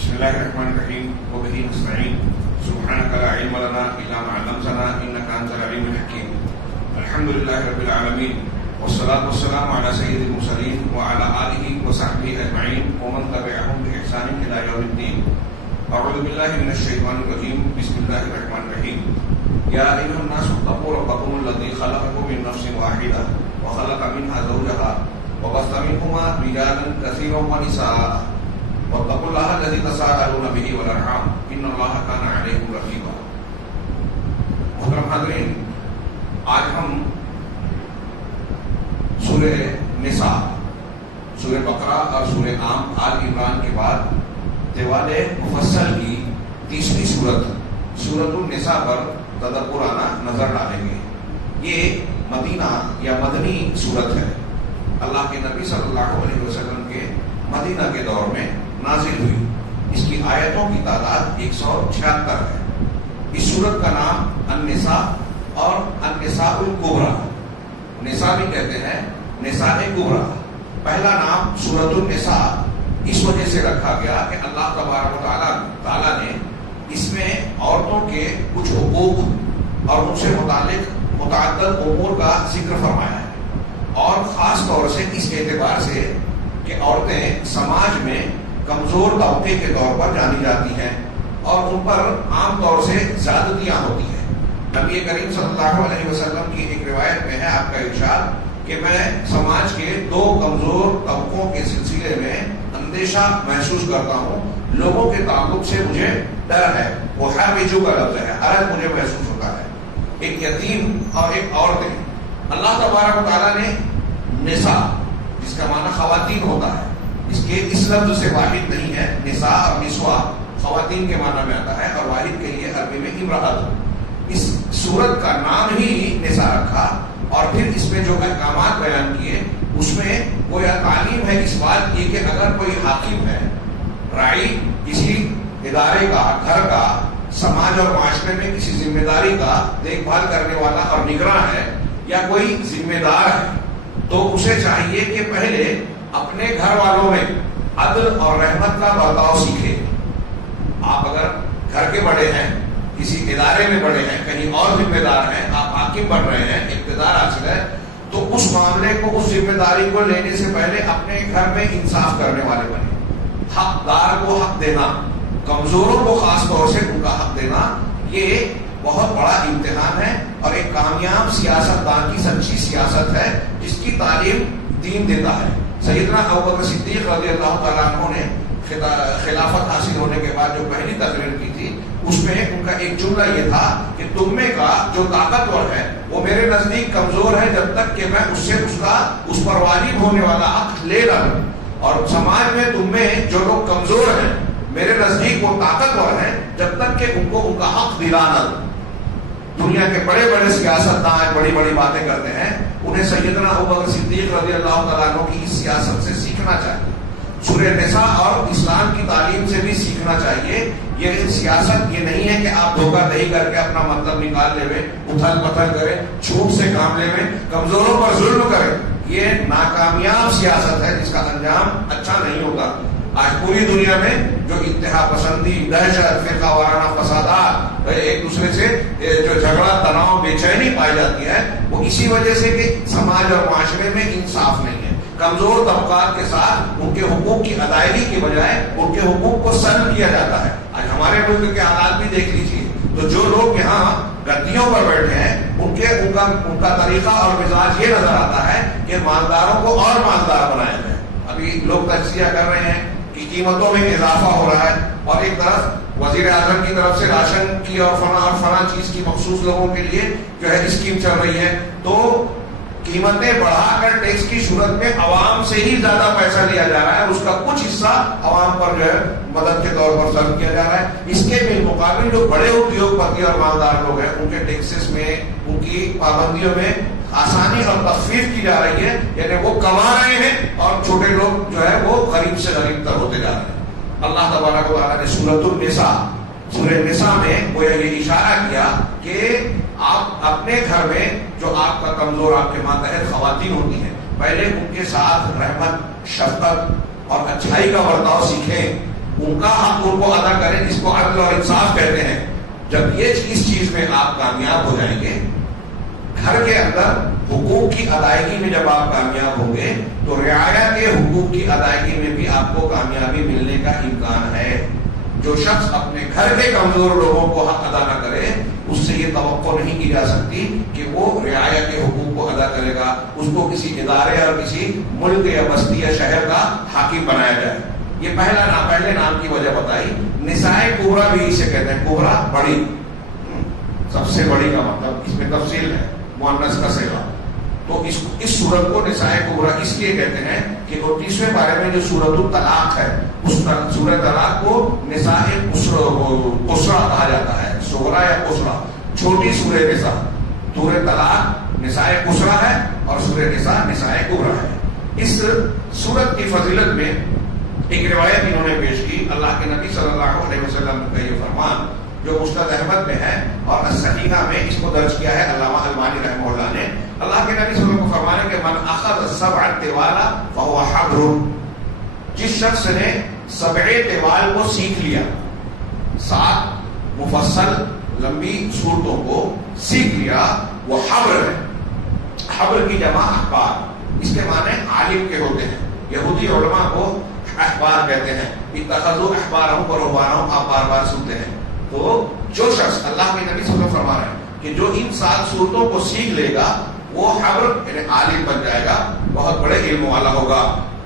بسم الله الرحمن الرحيم وبه نستعين سبحانك لا علم لنا إلا ما علمتنا إنك أنت العليم الحكيم. الحمد لله رب العالمين والصلاة والسلام على سيد المرسلين وعلى آله وصحبه أجمعين ومن تبعهم بإحسان إلى يوم الدين. أعوذ بالله من الشيطان الرجيم. بسم الله الرحمن الرحيم. يا أيها الناس اتقوا ربكم الذي خلقكم من نفس واحدة وخلق منها زوجها وبث منهما رجالا كثيرا ونساء واتقوا الله الذي تساءلون به والأرحام إن الله كان عليكم رقيبا. محترم حاضرین، آج ہم سورہ نساء، سورہ بقرہ اور سورہ آل عمران کے بعد طوال مفصل کی تیسری سورۃ النساء پر تدبرانہ نظر ڈالیں گے. یہ مدینہ یا مدنی سورت ہے. اللہ کے نبی صلی اللہ علیہ وسلم کے مدینہ کے دور میں نازل ہوئی. اس کی آیتوں کی تعداد 176 ہے. اس سورت کا نام النساء اور النساء الکبریٰ، نساء بھی کہتے ہیں، نساء کبریٰ. پہلا نام سورۃ النساء اس وجہ سے رکھا گیا کہ اللہ تبارک و تعالیٰ نے اس میں عورتوں کے کچھ حقوق اور ان سے متعلق متعدد امور کا ذکر فرمایا ہے، اور خاص طور سے اس اعتبار سے کہ عورتیں سماج میں کمزور طبقے کے طور پر جانی جاتی ہیں اور ان پر عام طور سے زیادتیاں ہوتی ہیں. نبی کریم صلی اللہ علیہ وسلم کی ایک روایت میں ہے آپ کا ارشاد کہ میں سماج کے دو کمزور طبقوں کے سلسلے میں اندیشہ محسوس کرتا ہوں. لوگوں کے تعلق سے مجھے ڈر ہے. وہ حرج کا لفظ ہے، حرج مجھے محسوس ہوتا ہے. ایک یتیم اور ایک عورتیں. اللہ تبارک و تعالیٰ نے نساء، جس کا معنی خواتین ہوتا ہے، اس لفظ سے واحد نہیں ہے. نساء اور نسواء خواتین کے معنی میں آتا ہے، اور واحد کے لیے عربی میں امرأت. اس سورت کا نام ہی نساء رکھا، اور پھر اس میں جو احکامات بیان کیے اس میں گویا تعلیم ہے اس بات کی کہ اگر کوئی حاکم ہے، رائی، کسی ادارے کا، گھر کا، سماج اور معاشرے میں کسی ذمہ داری کا دیکھ بھال کرنے والا اور نگراں ہے، یا کوئی ذمہ دار ہے، تو اسے چاہیے کہ پہلے اپنے گھر والوں میں عدل اور رحمت کا برتاؤ سیکھے. آپ اگر گھر کے بڑے ہیں، کسی ادارے میں بڑے ہیں، کہیں اور ذمہ دار ہیں، آپ حاکم بن رہے ہیں، اقتدار حاصل ہے، تو اس معاملے کو، اس ذمہ داری کو لینے سے پہلے اپنے گھر میں انصاف کرنے والے بنے. حقدار کو حق دینا، کمزوروں کو خاص طور سے ان کا حق دینا، یہ بہت بڑا امتحان ہے اور ایک کامیاب سیاست دان کی سچی سیاست ہے جس کی تعلیم دین دیتا ہے. سیدنا ابوبکر صدیق رضی اللہ تعالیٰ عنہ نے خلافت حاصل ہونے کے بعد جو پہلی تقریر کی تھی، اس میں ان کا ایک جملہ یہ تھا کہ تم میں کا جو طاقتور ہے وہ میرے نزدیک کمزور ہے جب تک کہ میں اس سے اس پر واجب ہونے والا حق لے نہ لوں، اور سماج میں تم میں جو لوگ کمزور ہیں میرے نزدیک وہ طاقتور ہیں جب تک کہ ان کو ان کا حق دلا نہ دوں. دنیا کے بڑے بڑے سیاستدان بڑی بڑی باتیں کرتے ہیں، انہیں سیدنا ابوبکر صدیق رضی اللہ تعالیٰ عنہ کی اس سیاست سے سیکھنا چاہیے. سورہ نساء اور اسلام کی تعلیم سے بھی سیکھنا چاہیے. یہ سیاست یہ نہیں ہے کہ آپ دھوکہ دہی کر کے اپنا مطلب نکال لے ہوئے، اتھل پتھل کریں، جھوٹ سے کام لے ہوئے، کمزوروں پر ظلم کریں. یہ ناکامیاب سیاست ہے جس کا انجام اچھا نہیں ہوتا. آج پوری دنیا میں جو انتہا پسندی، دہشت، فرقہ وارانہ فسادات، ایک دوسرے سے جو جھگڑا، تناؤ، بے چینی پائی جاتی ہے، وہ اسی وجہ سے کہ سماج اور معاشرے میں انصاف نہیں ہے. کمزور طبقات کے ساتھ ان کے حقوق کی ادائیگی کی بجائے ان کے حقوق کو سلب کیا جاتا ہے. آج ہمارے ملک کے حالات بھی دیکھ لیجیے. تو جو لوگ یہاں گدیوں پر بیٹھے ہیں ان کا طریقہ اور مزاج یہ نظر آتا ہے کہ مالداروں کو اور مالدار بنایا جائے. ابھی لوگ تجزیہ کر رہے ہیں کہ قیمتوں میں اضافہ ہو رہا ہے، اور ایک طرف وزیر اعظم کی طرف سے راشن کی اور فلاں چیز کی مخصوص لوگوں کے لیے جو ہے اسکیم چل رہی ہے، تو قیمتیں بڑھا کر ٹیکس کی صورت میں عوام سے ہی زیادہ پیسہ لیا جا رہا ہے، اس کا کچھ حصہ عوام پر جو ہے مدد کے طور پر صرف کیا جا رہا ہے. اس کے بالمقابل جو بڑے ادیوگ پتی اور مالدار لوگ ہیں ان کے ٹیکسز میں، ان کی پابندیوں میں آسانی اور تخفیف کی جا رہی ہے. یعنی وہ کما رہے ہیں اور چھوٹے لوگ جو ہے وہ غریب سے غریب تر ہوتے جا رہے ہیں. اللہ تبارک و تعالیٰ نے سورۃ النساء، سورہ نساء میں وہ یہ اشارہ کیا کہ آپ اپنے گھر میں جو آپ کا کمزور، آپ کے ماتحت خواتین ہوتی ہیں، پہلے ان کے ساتھ رحمت، شفقت اور اچھائی کا برتاؤ سیکھیں. ان کا حق ان کو ادا کریں، جس کو عدل اور انصاف کہتے ہیں. جب اس چیز میں آپ کامیاب ہو جائیں گے، گھر کے اندر حقوق کی ادائیگی میں جب آپ کامیاب ہوں گے تو رعایا کے حقوق کی ادائیگی میں بھی آپ کو کامیابی ملنے کا امکان ہے. جو شخص اپنے گھر کے کمزور لوگوں کو حق ادا نہ کرے، اس سے یہ توقع نہیں کی جا سکتی کہ وہ رعایا کے حقوق کو ادا کرے گا، اس کو کسی ادارے اور کسی ملک یا بستی یا شہر کا حاکم بنایا جائے. یہ پہلے نام کی وجہ بتائی. نسائے کبریٰ بھی اسے کہتے ہیں. کبریٰ بڑی، سب سے بڑی کا مطلب اس میں تفصیل ہے، مؤنث کا صیغہ. تو اس سورت کو نسائے کبریٰ اس لیے کہتے ہیں کہ 29ویں پارے میں جو سورۃ الطلاق ہے، اس سورۃ طلاق کو نسائے قصرا کہا جاتا ہے. صغرا یا قصرا، چھوٹی سورہ نساء. سورۃ طلاق نسائے قصرا ہے اور سورہ نساء نسائے کبریٰ ہے. اس سورت کی فضیلت میں ایک روایت انہوں نے پیش کی. اللہ کے نبی صلی اللہ علیہ وسلم کا یہ فرمان جو مسند احمد میں ہے اور الصحیحہ میں اس کو درج کیا ہے علامہ البانی رحمہ اللہ نے. اللہ کے نبی صلی اللہ علیہ وسلم کو فرمانے کہ من اخذ السبع الطوال فهو حبر، جس شخص نے 7 طوال کو سیکھ لیا، 7 مفصل لمبی صورتوں کو سیکھ لیا، وہ حبر ہے. حبر کی جمع احبار، اس کے معنی عالم کے ہوتے ہیں. یہودی علماء کو احبار کہتے ہیں. اتخذوا احبارهم ورهبانهم، آپ بار بار سنتے ہیں. تو جو شخص، اللہ کے نبی صلی اللہ علیہ وسلم فرما رہے ہیں کہ جو ان 7 صورتوں کو سیکھ لے گا وہ حبر یعنی عالم بن جائے گا، بہت بڑے علم والا ہوگا.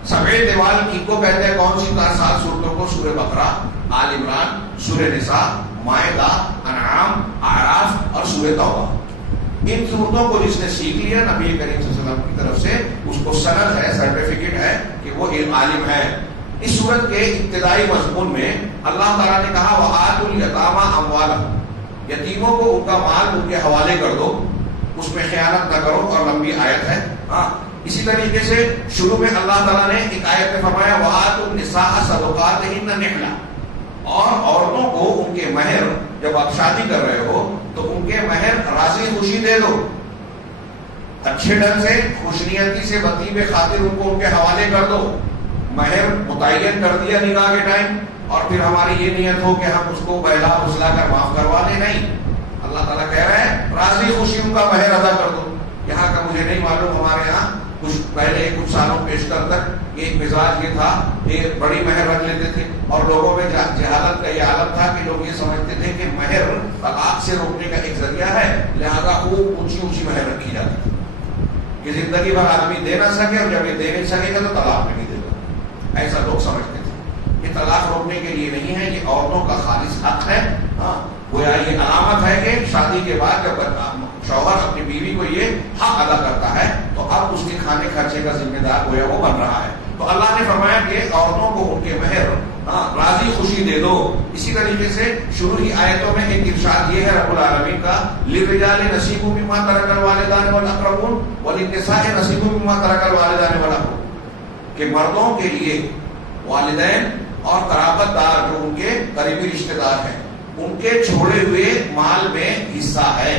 7 طوال کن کو کہتے ہیں؟ کون سی 7 صورتوں کو؟ سورہ بقرہ، آل عمران، سورہ نساء، مائدہ، انعام، اعراف اور سورہ توبہ. ان صورتوں کو جس نے سیکھ لیا، نبی کریم صلی اللہ علیہ وسلم کی طرف سے اس کو سند ہے، سرٹیفکیٹ ہے کہ وہ علم عالم ہے. اس صورت کے ابتدائی مضمون میں اللہ تعالیٰ نے کہا وَآتُوا الْيَتَامَىٰ أَمْوَالَهُمْ، یتیموں کو ان کا مال ان کے حوالے کر دو، اس میں خیانت نہ کرو. اور لمبی آیت ہے. اسی طریقے سے شروع میں اللہ تعالیٰ نے ایک آیت میں فرمایا وَآتُوا النِّسَاءَ صَدُقَاتِهِنَّ نِحْلَةً، اور عورتوں کو ان کے مہر، جب آپ شادی کر رہے ہو تو ان کے مہر راضی خوشی دے دو، اچھے ڈھنگ سے خوش نیتی سے بطیب خاطر ان کو ان کے حوالے کر دو. مہر متعین کر دیا نکاح کے ٹائم، اور پھر ہماری یہ نیت ہو کہ ہم اس کو بہلا پھسلا کر معاف کروا لیں. نہیں، اللہ تعالیٰ کہہ رہے ہیں راضی خوشی ان کا مہر ادا کر دو. یہاں کا مجھے نہیں معلوم، ہمارے یہاں کچھ سالوں پیشتر تک ایک مزاج یہ تھا کہ بڑی مہر رکھ لیتے تھے، اور لوگوں میں جہالت کا یہ عالم تھا کہ لوگ یہ سمجھتے تھے کہ مہر طلاق سے روکنے کا ایک ذریعہ ہے، لہذا خوب اونچی مہر رکھی جاتی تھی کہ زندگی بھر آدمی دے نہ سکے، اور جب یہ دے نہیں سکے گا تو طلاق نہیں دے گا. ایسا لوگ سمجھتے تھے. یہ طلاق روکنے کے لیے نہیں ہے، یہ عورتوں کا خالص حق ہے. گویا یہ علامت ہے کہ شادی کے بعد جب شوہر اپنی بیوی کو یہ حق ادا کرتا ہے تو اب اس کے کھانے خرچے کا ذمہ دار گویا وہ بن رہا ہے. تو اللہ نے فرمایا کہ عورتوں کو ان کے مہر راضی خوشی دے دو. اسی طریقے سے شروع کی آیتوں میں ایک ارشاد یہ ہے رب العالمین کا لِلرِّجَالِ نَصِیبٌ مِّمَّا تَرَكَ الْوَالِدَانُ وَالْأَقْرَبُونَ وَلِلنِّسَاءِ نَصِیبٌ مِّمَّا تَرَكَ الْوَالِدَانُ وَالْأَقْرَبُونَ، کہ مردوں کے لیے والدین اور قرابت دار جو ان کے قریبی رشتہ دار ہیں ان کے چھوڑے ہوئے مال میں حصہ ہے.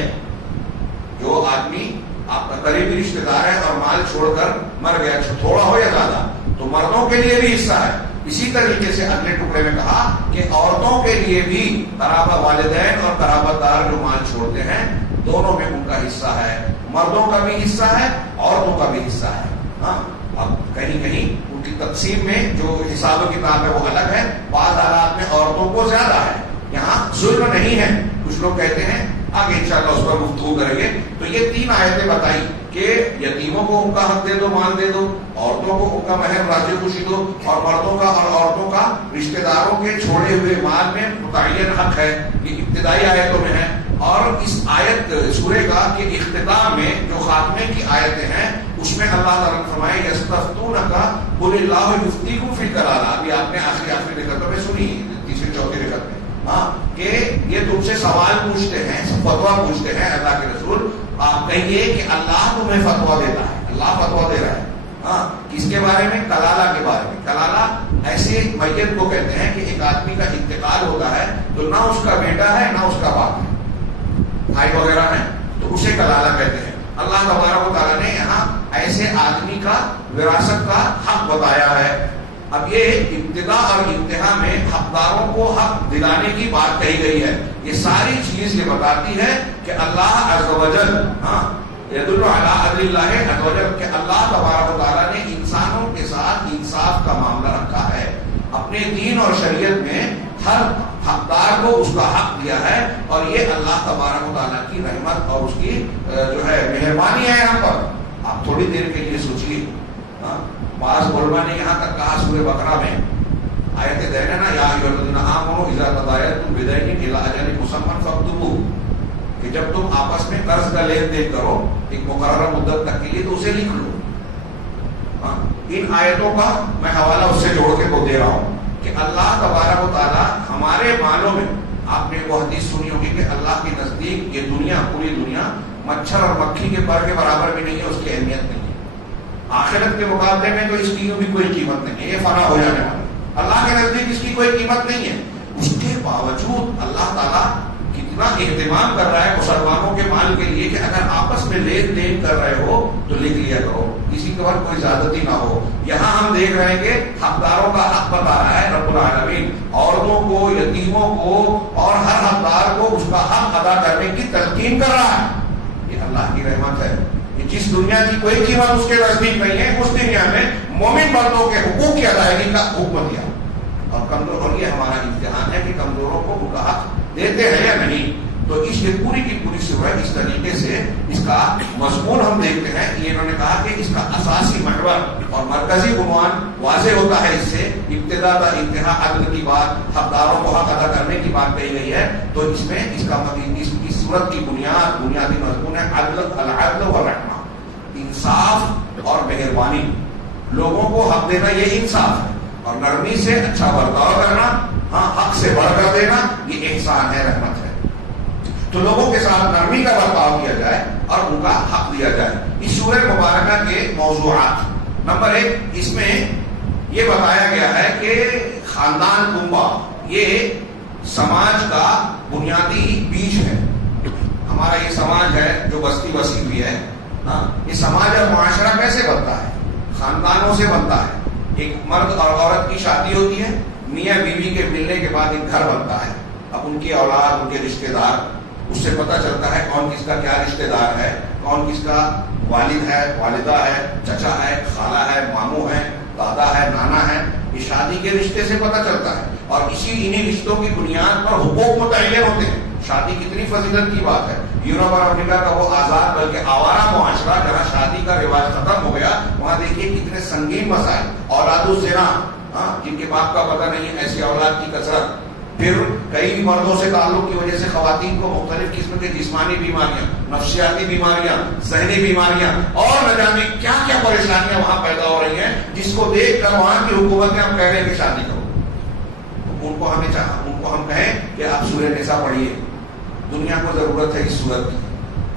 جو آدمی آپ کا قریبی رشتہ دار ہے اور مال چھوڑ کر مر گیا، تھوڑا ہو یا زیادہ، تو مردوں کے لیے بھی حصہ ہے. اسی طریقے سے اگلے ٹکڑے میں کہا کہ عورتوں کے لیے بھی قرابہ والدین اور قرابت دار جو مال چھوڑتے ہیں دونوں میں ان کا حصہ ہے. مردوں کا بھی حصہ ہے، عورتوں کا بھی حصہ ہے. اب کہیں ان کی تقسیم میں جو حساب و کتاب ہے وہ الگ ہے. بعض حالات میں عورتوں کو زیادہ ہے. یہاں ظلم نہیں ہے. کچھ لوگ کہتے ہیں، آگے انشاءاللہ اس پر گفتگو کریں گے. تو یہ 3 آیتیں بتائی کہ یتیموں کو ان کا حق دے دو، مال دے دو، عورتوں کو ان کا مہر راضی خوشی دو، اور مردوں کا اور عورتوں کا رشتہ داروں کے چھوڑے ہوئے مال میں متعین حق ہے. یہ ابتدائی آیتوں میں ہے. اور اس آیت سورے کا کہ اختتام میں جو خاتمے کی آیتیں ہیں اس میں اللہ تعالیٰ نے فرمایا یستفتونک قل اللہ یفتیکم فی الکلالہ. ابھی آپ نے آخری رکعتوں میں سنی، تیسری چوتھی رکعت میں، کہ یہ تم سے سوال پوچھتے ہیں، فتویٰ پوچھتے ہیں اللہ کے رسول. آپ کہیے کہ اللہ تمہیں فتویٰ دیتا ہے، اللہ فتویٰ دے رہا ہے. کس کے بارے میں؟ کلالہ کے بارے میں. کلالہ ایسے میت کو کہتے ہیں کہ ایک آدمی کا انتقال ہوتا ہے تو نہ اس کا بیٹا ہے نہ اس کا باپ ہے، بھائی وغیرہ ہیں، تو اسے کلالہ کہتے ہیں. اللہ تبارک و تعالیٰ نے یہاں ایسے آدمی کا وراثت کا حق بتایا ہے. اب یہ ابتدا اور انتہا میں حق حقداروں کو حق دلانے کی بات کہی گئی ہے. یہ ساری چیز یہ بتاتی ہے کہ اللہ عز و جل یدل علی عدل اللہ عز و جل کہ اللہ تبارک و تعالیٰ نے انسانوں کے ساتھ انصاف کا معاملہ رکھا ہے. اپنے دین اور شریعت میں ہر حقدار کو اس کا حق دیا ہے, اور یہ اللہ تبارک و تعالیٰ کی رحمت اور اس کی جو ہے مہربانی ہے. یہاں پر آپ تھوڑی دیر کے لیے سوچیے. بعض علماء نے یہاں تک کہا سورہ بقرہ میں آیت دینا نا, یا ایھا الذین آمنوا اذا تداینتم بدین الی اجل مسمى فاکتبوہ, کہ جب تم آپس میں قرض کا لین دین کرو ایک مقررہ مدت تک کے لیے تو اسے لکھ لو. ان آیتوں کا میں حوالہ اس سے جوڑ کے کو دے رہا ہوں کہ اللہ تبارک و تعالیٰ ہمارے مالوں میں, آپ نے وہ حدیث سنی ہوگی کہ اللہ کے نزدیک یہ دنیا, پوری دنیا مچھر اور مکھی کے پر کے برابر بھی نہیں ہے, اس کی اہمیت نہیں ہے. آخرت کے مقابلے میں تو اس کی بھی کوئی قیمت نہیں ہے, یہ فنا ہو جانے والا. اللہ کے نزدیک اس کی کوئی قیمت نہیں ہے. اس کے باوجود اللہ تعالیٰ کتنا اہتمام کر رہا ہے مسلمانوں کے مال کے لیے کہ اگر آپس میں لین دین کر رہے ہو تو لکھ لیا کرو, کسی کے بعد کوئی زیادتی نہ ہو. یہاں ہم دیکھ رہے ہیں کہ حقداروں کا حق بتا رہا ہے رب العالمین, عورتوں کو, یتیموں کو اور ہر حقدار کو اس کا حق ادا کرنے کی تلقین کر رہا ہے. یہ اللہ کی رحمت ہے. جس دنیا کی کوئی قیمت اس کے نزدیک نہیں ہے, اس دنیا میں مومن بندوں کے حقوق کی ادائیگی کا حکم دیا. اور کمزور, یہ ہمارا امتحان ہے کہ کمزوروں کو ان کا حق دیتے ہیں یا نہیں. تو اس لیے پوری کی پوری سورہ اس طریقے سے اس کا مضمون ہم دیکھتے ہیں. یہ انہوں نے کہا کہ اس کا اساسی محور اور مرکزی عنوان واضح ہوتا ہے اس سے. ابتدا تا انتہا عدل کی بات, حقداروں کو حق ادا کرنے کی بات کہی گئی ہے. تو اس میں اس کا اس صورت کی بنیادی مضمون ہے العدل والرحمہ, انصاف اور مہربانی. لوگوں کو حق دینا یہ انصاف ہے, اور نرمی سے اچھا برتاؤ کرنا, حق سے بڑھ کر دینا, یہ احسان ہے, رحمت ہے. تو لوگوں کے ساتھ نرمی کا برتاؤ کیا جائے اور ان کا حق دیا جائے. اس سورہ مبارکہ کے موضوعات, نمبر 1, اس میں یہ بتایا گیا ہے کہ خاندان کنبہ یہ سماج کا بنیادی بیج ہے. ہمارا یہ سماج ہے جو بستی بسی ہوئی ہے, یہ سماج اور معاشرہ کیسے بنتا ہے؟ خاندانوں سے بنتا ہے. ایک مرد اور عورت کی شادی ہوتی ہے, میاں بیوی کے ملنے کے بعد ایک گھر بنتا ہے. اب ان کی اولاد, ان کے رشتے دار, اس سے پتہ چلتا ہے کون کس کا کیا رشتے دار ہے, کون کس کا والد ہے, والدہ ہے, چچا ہے, خالہ ہے, ماموں ہے, دادا ہے, نانا ہے. یہ شادی کے رشتے سے پتہ چلتا ہے, اور انہی رشتوں کی بنیاد پر حقوق متعین ہوتے ہیں. شادی کتنی فضیلت کی بات ہے. یورپ اور امریکہ کا وہ آزاد بلکہ آوارہ معاشرہ جہاں شادی کا رواج ختم ہو گیا, وہاں دیکھیے کتنے سنگین مسائل. اولاد الزنا, جن کے باپ کا پتہ نہیں ہے, ایسی اولاد کی کثرت. پھر کئی مردوں سے تعلق کی وجہ سے خواتین کو مختلف قسم کے جسمانی بیماریاں, نفسیاتی بیماریاں, ذہنی بیماریاں اور نہ جانے کیا کیا پریشانیاں وہاں پیدا ہو رہی ہیں, جس کو دیکھ کر وہاں کی حکومتیں ہم کہہ رہے ہیں کہ شادی کرو. ان کو ہم کہیں کہ آپ سورہ نساء پڑھیے, دنیا کو ضرورت ہے اس صورت کی.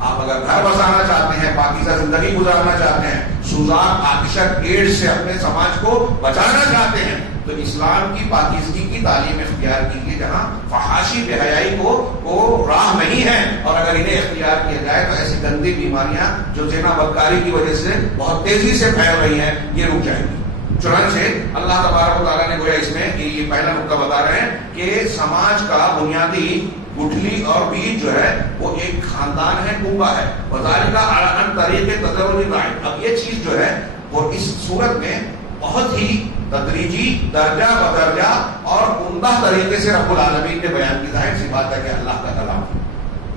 آپ اگر گھر بسانا چاہتے ہیں, پاکیزہ زندگی گزارنا چاہتے ہیں, سوزان آتشک ایڈز سے اپنے سماج کو بچانا چاہتے ہیں, تو اسلام کی پاکیزگی کی تعلیم اختیار کیجیے, جہاں فحاشی بے حیائی کو راہ نہیں ہے. اور اگر انہیں اختیار کیا جائے تو ایسی گندی بیماریاں جو زنا بدکاری کی وجہ سے بہت تیزی سے پھیل رہی ہیں, یہ رک جائیں گی. چنانچہ اللہ تبارک و تعالیٰ نے گویا اس میں یہ پہلا نقطہ بتا رہے ہیں کہ سماج کا بنیادی گٹھلی اور بیج جو ہے وہ ایک خاندان ہے, کنبہ ہے. وذالک علی طریق تدرج الرعیت. اب یہ چیز جو ہے وہ اس صورت میں بہت ہی تدریجی, درجہ بدرجہ اور عمدہ طریقے سے رب العالمین نے بیان کی. ظاہر سی بات ہے کہ اللہ کا کلام,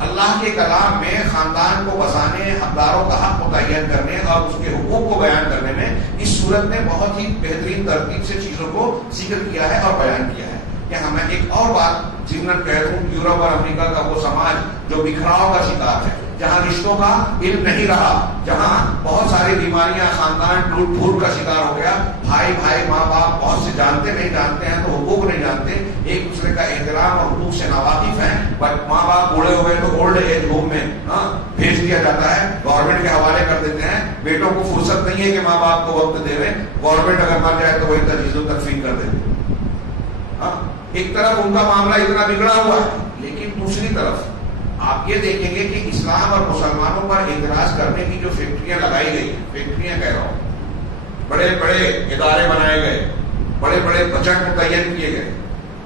اللہ کے کلام میں خاندان کو بسانے, حقداروں کا حق متعین کرنے اور اس کے حقوق کو بیان کرنے میں اس صورت نے بہت ہی بہترین ترتیب سے چیزوں کو ذکر کیا ہے اور بیان کیا ہے. کہ ہمیں ایک اور بات ضمن کہہ دوں, یورپ اور امریکہ کا وہ سماج جو بکھراؤ کا شکار ہے, جہاں رشتوں کا علم نہیں رہا, جہاں بہت ساری بیماریاں, خاندان ٹوٹ پھوٹ کا شکار ہو گیا, بھائی ماں باپ بہت سے جانتے نہیں, جانتے ہیں تو حقوق نہیں جانتے, ایک دوسرے کا احترام اور حقوق سے ناواقف ہیں. بٹ ماں باپ بوڑھے ہوئے تو اولڈ ایج ہوم میں بھیج دیا جاتا ہے, گورنمنٹ کے حوالے کر دیتے ہیں. بیٹوں کو فرصت نہیں ہے کہ ماں باپ کو وقت دے رہے, گورنمنٹ اگر مر جائے تو وہی تجویز و تدفین کر دیتے. ایک طرف ان کا معاملہ اتنا بگڑا ہوا ہے, لیکن دوسری طرف آپ یہ دیکھیں گے کہ اسلام اور مسلمانوں پر اعتراض کرنے کی جو فیکٹریاں لگائی گئی, فیکٹریاں کہہ رہا ہوں, بڑے بڑے ادارے بنائے گئے, بڑے بڑے بجٹ متعین کیے گئے,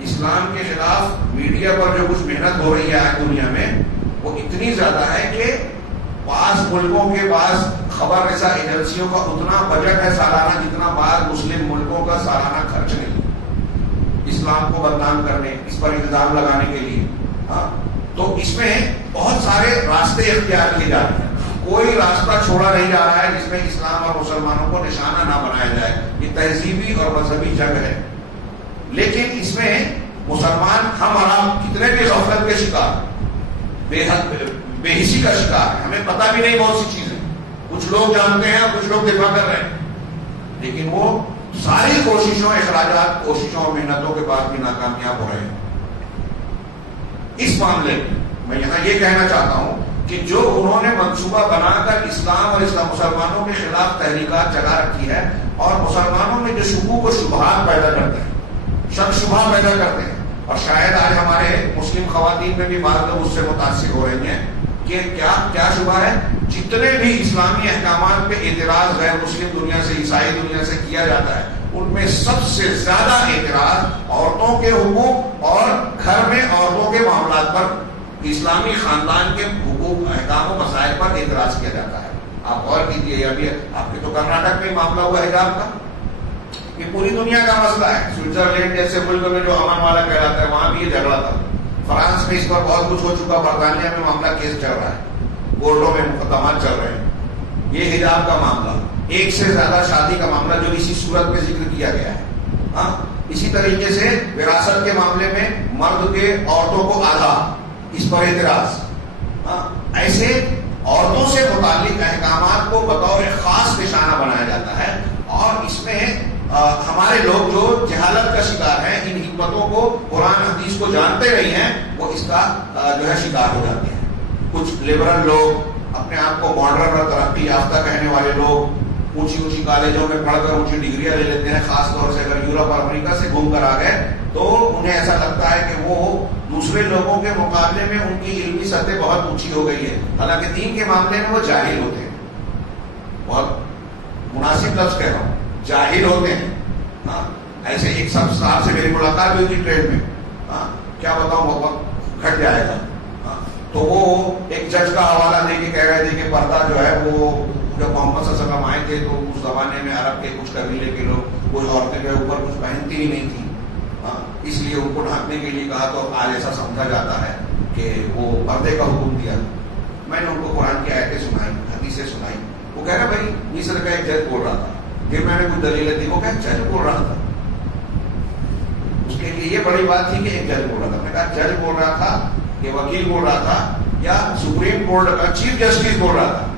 اسلام کے خلاف میڈیا پر جو کچھ محنت ہو رہی ہے آج دنیا میں وہ اتنی زیادہ ہے کہ بعض ملکوں کے بعض خبر رساں ایجنسیوں کا اتنا بجٹ ہے سالانہ جتنا بعض مسلم ملکوں کا سالانہ خرچ نہیں اسلام کو بدنام کرنے، اس پر الزام لگانے کے لیے. تو اس میں بہت سارے راستے اختیار کیے جاتے ہیں. کوئی راستہ چھوڑا نہیں جا رہا ہے جس میں اسلام اور مسلمانوں کو نشانہ نہ بنایا جائے. یہ تہذیبی اور مذہبی جنگ ہے. لیکن اس میں مسلمان ہم اور آپ کتنے بھی غفلت کے شکار، بے حسی کا شکار ہے. ہمیں پتہ بھی نہیں بہت سی چیزیں. کچھ لوگ جانتے ہیں اور کچھ لوگ دفاع کر رہے ہیں، لیکن وہ ساری کوششوں، اخراجات، کوششوں اور محنتوں کے بعد بھی ناکامیاب ہو رہے ہیں. اس معاملے میں یہاں یہ کہنا چاہتا ہوں کہ جو انہوں نے منصوبہ بنا کر اسلام اور اسلام مسلمانوں کے خلاف تحریکات چلا رکھی ہے اور مسلمانوں میں جو شکوک و شبہات پیدا کرتے ہیں، شک شبہ پیدا کرتے ہیں، اور شاید آج ہمارے مسلم خواتین میں بھی بعض لوگ اس سے متاثر ہو رہی ہیں کہ کیا شبہ ہے. جتنے بھی اسلامی احکامات پہ اعتراض غیر مسلم دنیا سے، عیسائی دنیا سے کیا جاتا ہے، ان میں سب سے زیادہ اعتراض عورتوں کے حقوق اور گھر میں عورتوں کے معاملات پر، اسلامی خاندان کے حقوق، احکام و مسائل پر اعتراض کیا جاتا ہے. آپ غور کیجیے، ابھی آپ کے تو کرناٹک میں معاملہ ہوا حجاب کا، یہ پوری دنیا کا مسئلہ ہے. سوئٹزرلینڈ جیسے ملک میں جو امن والا کہلاتا ہے وہاں بھی یہ جھگڑا تھا. فرانس میں اس پر بہت کچھ ہو چکا، برطانیہ میں معاملہ کیس چل رہا ہے، کورٹوں میں مقدمات چل رہے ہیں. یہ حجاب کا معاملہ، ایک سے زیادہ شادی کا معاملہ جو اسی صورت میں ذکر کیا گیا ہے. اسی طریقے سے وراثت کے معاملے میں مرد کے عورتوں کو آدھا، اس پر اعتراض. ایسے عورتوں سے متعلق احکامات کو بطور خاص نشانہ بنایا جاتا ہے، اور اس میں ہمارے لوگ جو جہالت کا شکار ہیں، ان حکمتوں کو، قرآن حدیث کو جانتے نہیں ہیں، وہ اس کا جو ہے شکار ہو جاتے ہیں. کچھ لبرل لوگ، اپنے آپ کو ماڈرن اور ترقی یافتہ کہنے والے لوگ، اونچی کالجوں میں پڑھ کر اونچی ڈگریاں لے لیتے ہیں. خاص طور سے اگر یورپ اور امریکہ سے گھوم کر آ گئے تو انہیں ایسا لگتا ہے کہ وہ دوسرے لوگوں کے مقابلے میں ان کی علمی سطح بہت اونچی ہو گئی ہے، حالانکہ دین کے معاملے میں وہ جاہل ہوتے ہیں. بہت مناسب لفظ کہہ رہا ہوں، جاہل ہوتے ہیں. ایسے ایک صاحب سے میری ملاقات ہوئی تھی ٹرین میں، کیا بتاؤں وقت گھٹ جائے گا. تو وہ ایک جج کا حوالہ دے کے کہہ رہے تھے کہ پردہ جو ہے وہ جب محمد صلی اللہ علیہ وسلم آئے تھے تو اس زمانے میں عرب کے کچھ قبیلے کے لوگ، کوئی عورتیں جو ہے اوپر کچھ پہنتی ہی نہیں تھی، اس لیے ان کو ڈھانپنے کے لیے کہا. تو آج ایسا سمجھا جاتا ہے کہ وہ پردے کا حکم دیا. میں نے ان کو قرآن کی آیتیں سنائی، حدیثیں سنائی. وہ کہہ رہا بھائی مصر کا ایک جج بول رہا تھا. پھر میں نے کچھ دلیلیں دی، وہ کہ جج بول رہا تھا. اس کے لیے یہ بڑی بات تھی کہ ایک جج بول رہا تھا. میں نے کہا جج بول رہا تھا کہ وکیل بول رہا تھا یا سپریم کورٹ کا چیف جسٹس بول رہا تھا.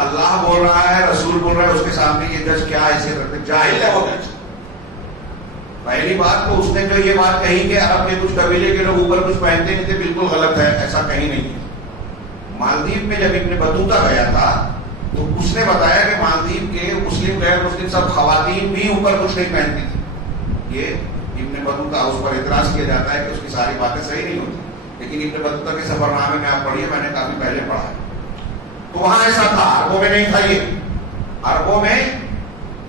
اللہ بول رہا ہے، رسول بول رہا ہے، اس کے سامنے یہ جج کیا حیثیت رکھتے؟ جاہل ہے وہ جج. پہلی بات تو اس نے جو یہ بات کہی کہ عرب کے کچھ قبیلے کے لوگ اوپر کچھ پہنتے نہیں تھے، بالکل غلط ہے، ایسا کہیں نہیں ہے. مالدیپ میں جب ابن بطوطہ گیا تھا تو اس نے بتایا کہ مالدیپ کے مسلم غیر مسلم سب خواتین بھی اوپر کچھ نہیں پہنتی تھی. یہ ابن بطوطہ، اس پر اعتراض کیا جاتا ہے کہ اس کی ساری باتیں صحیح نہیں ہوتی، لیکن ابن بطوطہ کے سفر نامے میں آپ پڑھیے، میں نے کافی پہلے پڑھا ہے. تو وہاں ایسا تھا، عربوں میں نہیں تھا. یہ عربوں میں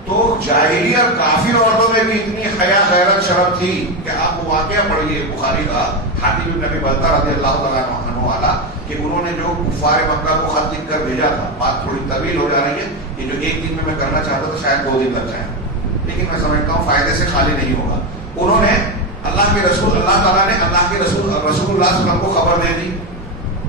تو جاہلی اور کافر عورتوں میں بھی اتنی حیا، غیرت، شرف تھی کہ آپ وہ واقعہ پڑھیے بخاری کا، حاتم بن ابی بلتہ رضی اللہ تعالیٰ عنہ والا، کہ انہوں نے جو کفار مکہ کو خط لکھ کر بھیجا تھا. بات تھوڑی طویل ہو جا رہی ہے، یہ جو ایک دن میں کرنا چاہتا تھا شاید 2 دن لگ جائیں، لیکن میں سمجھتا ہوں فائدے سے خالی نہیں ہوگا. انہوں نے اللہ کے رسول، اللہ تعالیٰ نے اللہ کے رسول اللہ صلی اللہ علیہ وسلم کو خبر دے دی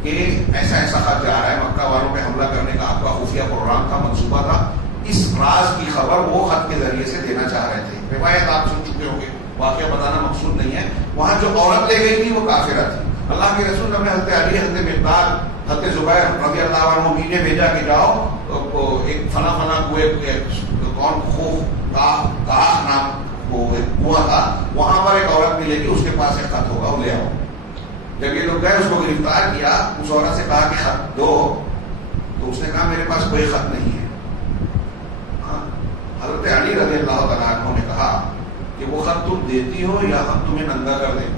کہ ایسا ایسا خط جا رہا ہے، مکہ والوں پہ حملہ کرنے کا آپ کا خفیہ پروگرام تھا، منصوبہ تھا. اس راز کی خبر وہ خط کے ذریعے سے دینا چاہ رہے تھے. روایت آپ سن چکے ہوں گے، واقعہ بتانا مقصود نہیں ہے. وہاں جو عورت لے گئی تھی وہ کافرہ تھی. اللہ کے رسول نے حضرت علی، حضرت مقداد، حضرت زبیر رضی اللہ عنہ نے بھیجا کہ جاؤ ایک فلاں کنویں، کون خوف کا نام وہ کنواں تھا، وہاں پر ایک عورت ملے گی، اس کے پاس ایک خط ہوگا، وہ لے آؤ. جب یہ لوگ گئے، اس کو گرفتار کیا، اس عورت سے کہا کہ خط دو، تو اس نے کہا میرے پاس کوئی خط نہیں ہے. حضرت علی رضی اللہ تعالیٰ عنہ نے کہا کہ وہ خط تم دیتی ہو یا ہم تمہیں ننگا کر دیں،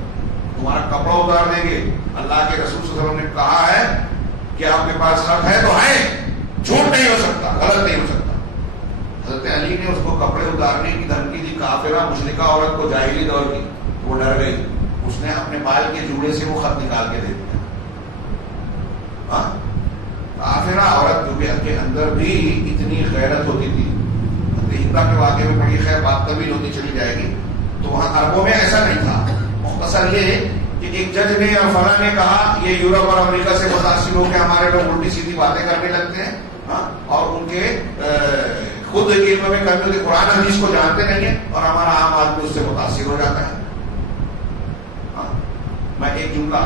تمہارا کپڑا اتار دیں گے. اللہ کے رسول صلی اللہ علیہ وسلم نے کہا ہے کہ آپ کے پاس خط ہے تو ہے، جھوٹ نہیں ہو سکتا، غلط نہیں ہو سکتا. حضرت علی نے اس کو کپڑے اتارنے کی دھمکی دی. کافرہ مشرکہ عورت کو، جاہلی دور کی، وہ ڈر گئی, اس نے اپنے بال کے جوڑے سے وہ خط نکال کے دے دیا. کافرہ عورت کے اندر بھی اتنی غیرت ہوتی تھی. ہندا کے واقعے میں بڑی خیر بات طویل ہوتی چلی جائے گی. تو وہاں عربوں میں ایسا نہیں تھا. مختصر یہ کہ ایک جج نے یا فلاں نے کہا یہ یورپ اور امریکہ سے متاثر ہو کے ہمارے لوگ الٹی سیدھی باتیں کرنے لگتے ہیں, اور ان کے خود علم میں کرتے تھے, قرآن حدیث کو جانتے نہیں ہیں, اور ہمارا عام آدمی اس سے متاثر ہو جاتا ہے. میں ایک جملہ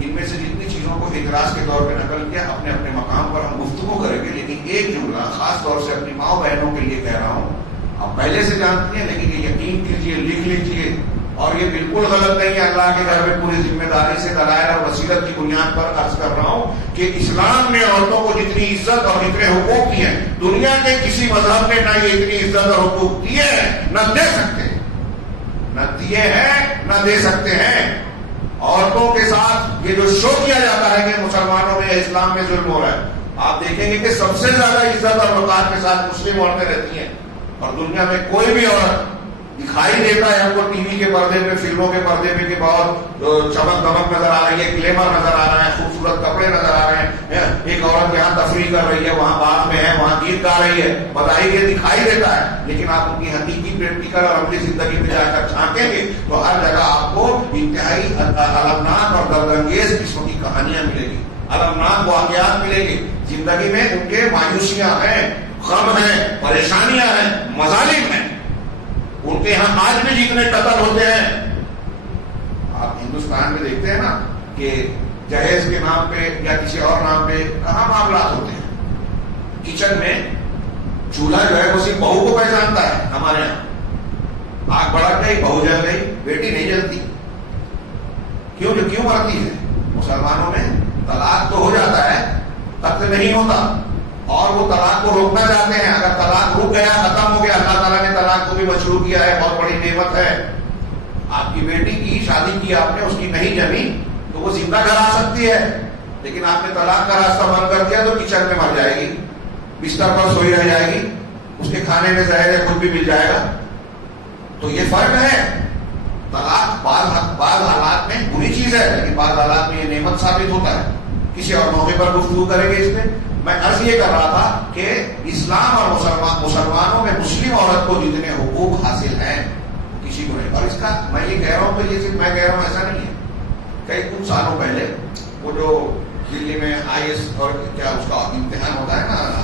ان میں سے جتنی چیزوں کو اعتراض کے طور پہ نقل کیا, اپنے اپنے مقام پر ہم گفتگو کریں گے, لیکن ایک جملہ خاص طور سے اپنی ماؤں بہنوں کے لیے کہہ رہا ہوں. آپ پہلے سے جانتی ہیں, لیکن یہ یقین کیجیے, لکھ لیجیے, اور یہ بالکل غلط نہیں ہے. اللہ کے گھر میں پوری ذمہ داری سے دلائل اور وسیلت کی بنیاد پر عرض کر رہا ہوں کہ اسلام نے عورتوں کو جتنی عزت اور جتنے حقوق دیے ہیں, دنیا کے کسی مذہب نے نہ یہ اتنی عزت اور حقوق دیے ہیں, نہ دے سکتے, نہ دیے ہیں نہ دے سکتے ہیں. عورتوں کے ساتھ یہ جو شو کیا جاتا ہے کہ مسلمانوں میں اسلام میں ظلم ہو رہا ہے, آپ دیکھیں گے کہ سب سے زیادہ عزت اور وقار کے ساتھ مسلم عورتیں رہتی ہیں. اور دنیا میں کوئی بھی عورت دکھائی دیتا ہے ہم کو ٹی وی کے پردے پہ, فلموں کے پردے پہ کہ بہت چمک دمک نظر آ رہی ہے, گلیمر نظر آ رہا ہے, خوبصورت کپڑے نظر آ رہے ہیں. ایک عورت یہاں تفریح کر رہی ہے, وہاں باغ میں ہے, وہاں گیت گا رہی ہے, بتائیے یہ دکھائی دیتا ہے. لیکن آپ ان کی حقیقی پریکٹیکل اور عملی زندگی میں جا کر جھانکیں گے تو ہر جگہ آپ کو انتہائی المناک اور درد انگیز قسم کی کہانیاں ملے گی, المناک واقعات ملے گی. زندگی میں ان کے مایوسیاں ہیں, غم ہیں, پریشانیاں ہیں, مظالم ہیں. ان کے یہاں آج بھی جتنے قتل ہوتے ہیں, آپ ہندوستان میں دیکھتے ہیں نا کہ جہیز کے نام پہ یا کسی اور نام پہ کہاں معاملات ہوتے ہیں. کچن میں چولہا جو ہے وہ صرف بہو کو پہچانتا ہے. ہمارے یہاں آگ بڑھک گئی, بہو جل گئی, بیٹی نہیں جلتی. کیوں مرتی ہے؟ مسلمانوں میں طلاق تو ہو جاتا ہے, قتل نہیں ہوتا, اور وہ طلاق کو روکنا چاہتے ہیں. اگر طلاق رک گیا, ختم ہو گیا, اللہ تعالیٰ نے طلاق کو بھی مشروع کیا ہے, بہت بڑی نعمت ہے. آپ کی بیٹی کی شادی کی آپ نے, اس کی نہیں جمی تو وہ زندہ گھر آ سکتی ہے, لیکن آپ نے طلاق کا راستہ بند کر دیا تو کچن میں مر جائے گی, بستر پر سوئی رہ جائے گی, اس کے کھانے میں زہر خود بھی مل جائے گا. تو یہ فرق ہے. طلاق بعض حالات میں بری چیز ہے, لیکن بعض حالات میں یہ نعمت ثابت ہوتا ہے. کسی اور موقع پر گفتگو کریں گے اس میں. میں عرض یہ کر رہا تھا کہ اسلام اور مسلمانوں میں مسلم عورت کو جتنے حقوق حاصل ہیں کسی کو نہیں. اور اس کا میں یہ کہہ رہا ہوں تو یہ صرف میں کہہ رہا ہوں ایسا نہیں ہے. کچھ سالوں پہلے وہ جو دلی میں IAS اور کیا اس کا امتحان ہوتا ہے نا,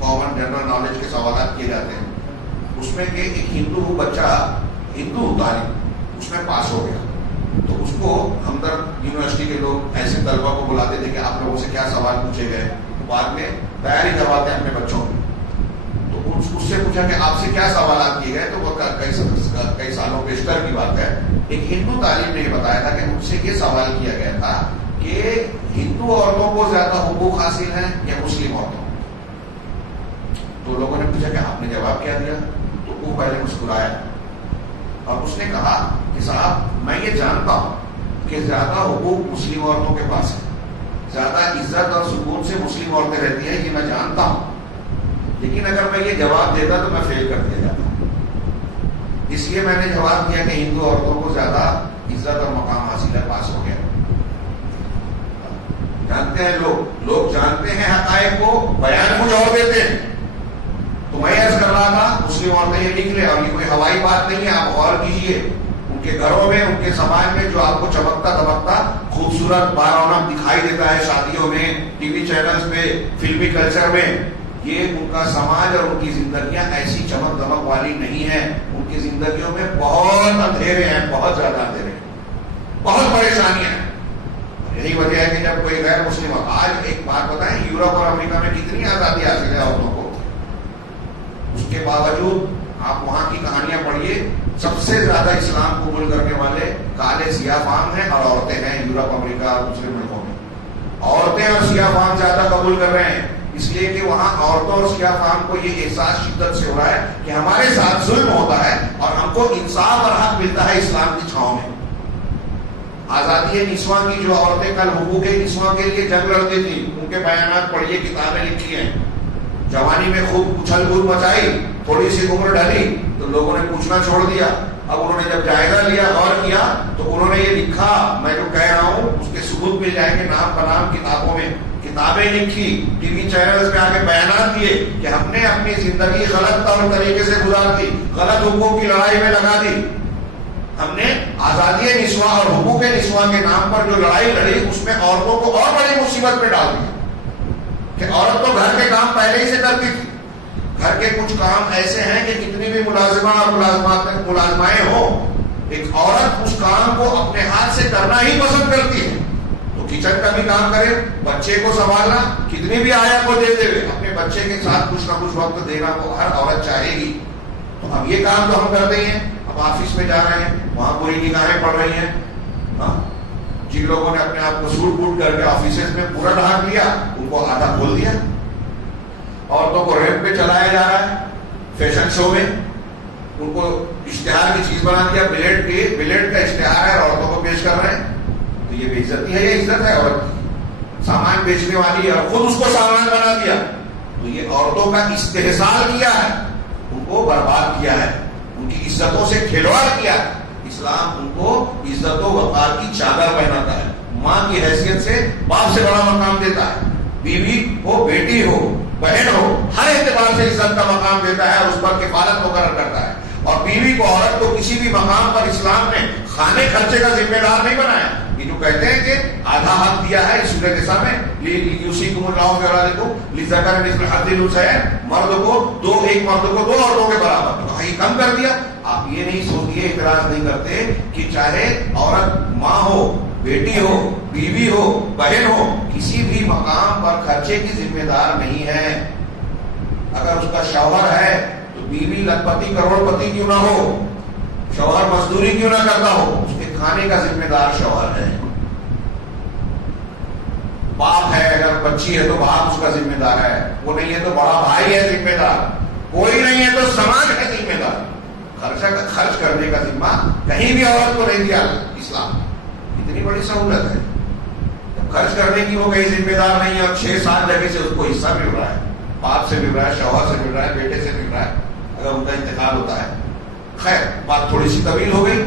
کامن جنرل نالج کے سوالات کیے جاتے ہیں, اس میں کہ ایک ہندو بچہ, ہندو طالب اس میں پاس ہو گیا. تو اس کو ہمدرد یونیورسٹی کے لوگ ایسے طلبہ کو بلاتے تھے کہ آپ لوگوں سے کیا سوال پوچھے گئے, بعد میں تیاری کرواتے ہیں اپنے بچوں کی. تو اس سے پوچھا کہ آپ سے کیا سوالات کیے گئے, تو وہ کئی سالوں بیشتر کی بات ہے. ایک ہندو طالب نے یہ بتایا تھا کہ مجھ سے یہ سوال کیا گیا تھا کہ ہندو عورتوں کو زیادہ حقوق حاصل ہیں یا مسلم عورتوں کو. تو لوگوں نے پوچھا کہ آپ نے جواب کیا دیا, تو وہ پہلے مسکرایا اور اس نے کہا کہ صاحب میں یہ جانتا ہوں کہ زیادہ حقوق مسلم عورتوں کے پاس ہے, زیادہ عزت اور سکون سے مسلم عورتیں رہتی ہیں, یہ میں جانتا ہوں, لیکن اگر میں یہ جواب دیتا تو میں فیل کر دیا جاتا. اس لیے میں نے جواب دیا کہ ہندو عورتوں کو زیادہ عزت اور مقام حاصل ہے, پاس ہو گیا. جانتے ہیں لوگ جانتے ہیں حقائق کو, بیان کچھ اور دیتے ہیں. تو میں عرض کر رہا تھا مسلم عورتیں یہ لکھ لیں, اور یہ کوئی ہوائی بات نہیں ہے, آپ غور کیجیے. ان کے گھروں میں, ان کے سماج میں جو آپ کو چمکتا دمکتا خوبصورت بارونق دکھائی دیتا ہے شادیوں میں, ٹی وی چینلز پہ, فلمی کلچر میں, یہ ان کا سماج اور ان کی زندگیاں ایسی چمک دمک والی نہیں ہیں. ان کی زندگیوں میں بہت اندھیرے ہیں, بہت زیادہ اندھیرے ہیں, بہت پریشانیاں ہیں. یہی وجہ ہے کہ جب کوئی غیر مسلم, آج ایک بات بتائیں, یورپ اور امریکہ میں کتنی آزادی حاصل ہے عورتوں کو, اس کے باوجود آپ وہاں کی کہانیاں پڑھیے, سب سے زیادہ اسلام قبول کرنے والے کالے سیاہ فام ہیں اور عورتیں ہیں یورپ, امریکہ اور دوسرے ملکوں میں. عورتیں اور سیاہ فام زیادہ قبول کر رہے ہیں, اس لیے کہ وہاں عورتوں اور سیاہ فام کو یہ احساس شدت سے ہو رہا ہے کہ ہمارے ساتھ ظلم ہوتا ہے اور ہم کو انصاف اور حق ملتا ہے اسلام کی چھاؤں میں. آزادی نسواں کی جو عورتیں کل حقوق نسواں کے لیے جنگ لڑتی تھی, ان کے بیانات پڑھیے, کتابیں لکھی ہیں. جوانی میں خوب اچھل کود مچائی, تھوڑی سی عمر ڈلی تو لوگوں نے پوچھنا چھوڑ دیا, اب انہوں نے جب جائزہ لیا، غور کیا، تو انہوں نے یہ لکھا، میں جو کہہ رہا ہوں اس کے ثبوت مل جائیں گے نام بنام کتابوں میں، کتابیں لکھی، ٹی وی چینلز پہ آگے بیانات دیے کہ ہم نے اپنی زندگی غلط طور طریقے سے گزار دی، غلط حقوق کی لڑائی میں لگا دی، ہم نے آزادی نسواں اور حقوق نسواں کے نام پر جو لڑائی لڑی اس میں عورتوں کو اور بڑی مصیبت میں ڈال دیا کہ عورت تو گھر کے کام پہلے ہی سے کرتی تھی، گھر کے کچھ کام ایسے ہیں کہ کتنی بھی ملازمہ اور ملازمائیں ہوں، ایک عورت اس کام کو اپنے ہاتھ سے کرنا ہی پسند کرتی ہے، تو کچن کا بھی کام کرے، بچے کو سنبھالنا، کتنی بھی آیا کو دے دے اپنے بچے کے ساتھ کچھ نہ کچھ وقت دینا کو ہر عورت چاہے گی۔ تو اب یہ کام تو ہم کرتے ہی ہیں، اب آفس میں جا رہے ہیں وہاں بری نگاہیں پڑ رہی ہیں، جن لوگوں نے اپنے آپ کو سوٹ بوٹ کر کے آفیسز میں پورا ڈھانپ لیا ان کو آدھا کھول دیا، عورتوں کو ریمپ پہ چلایا جا رہا ہے، فیشن شو میں ان کو اشتہار کی چیز بنا دیا، بلیٹ کا اشتہار ہے، عورتوں کو پیش کر رہے ہیں، تو یہ بے عزتی ہے یا عزت ہے عورت کی؟ سامان بیچنے والی ہے اور خود اس کو سامان بنا دیا، تو یہ عورتوں کا استحصال کیا ہے، ان کو برباد کیا ہے، ان کی عزتوں سے کھلواڑ کیا ہے۔ اسلام ان کو عزت و وقار کی چادر پہناتا ہے، ماں کی حیثیت سے باپ سے بڑا مقام دیتا ہے، بیوی ہو، بیٹی ہو، بہن ہو، ہر اعتبار سے عزت کا مقام دیتا ہے، اس پر کفالت مقرر کرتا ہے، اور بیوی کو، عورت کو کسی بھی مقام پر اسلام نے کھانے خرچے کا ذمہ دار نہیں بنایا۔ یہ جو کہتے ہیں کہ آدھا حق دیا ہے سورہ نساء میں، یوصیکم اللہ فی اولادکم للذکر مثل حظ الانثیین، مرد کو ایک مرد کو 2 عورتوں کے برابر، تو یہ کم کر دیا۔ آپ یہ نہیں سوچیے، اعتراض نہیں کرتے کہ چاہے عورت ماں ہو، بیٹی ہو، بیوی ہو، بہن ہو، کسی بھی مقام پر خرچے کی ذمہ دار نہیں ہے۔ اگر اس کا شوہر ہے تو بیوی لکھپتی کروڑ پتی کیوں نہ ہو، شوہر مزدوری کیوں نہ کرتا ہو، اس کے کھانے کا ذمہ دار شوہر ہے۔ باپ ہے، اگر بچی ہے تو باپ اس کا ذمہ دار ہے، وہ نہیں ہے تو بڑا بھائی ہے ذمہ دار، کوئی نہیں ہے تو سماج ہے ذمہ دار۔ خرچ کرنے کا ذمہ کہیں بھی عورت کو نہیں دیا اسلام، اتنی بڑی سہولت ہے۔ جب خرچ کرنے کی وہ کہیں ذمہ دار نہیں ہے، اب 6-7 جگہ سے اس کو حصہ مل رہا ہے، باپ سے مل رہا ہے، شوہر سے مل رہا ہے، بیٹے سے مل رہا ہے، اگر ان کا انتقال ہوتا ہے۔ خیر بات تھوڑی سی طویل ہو گئی۔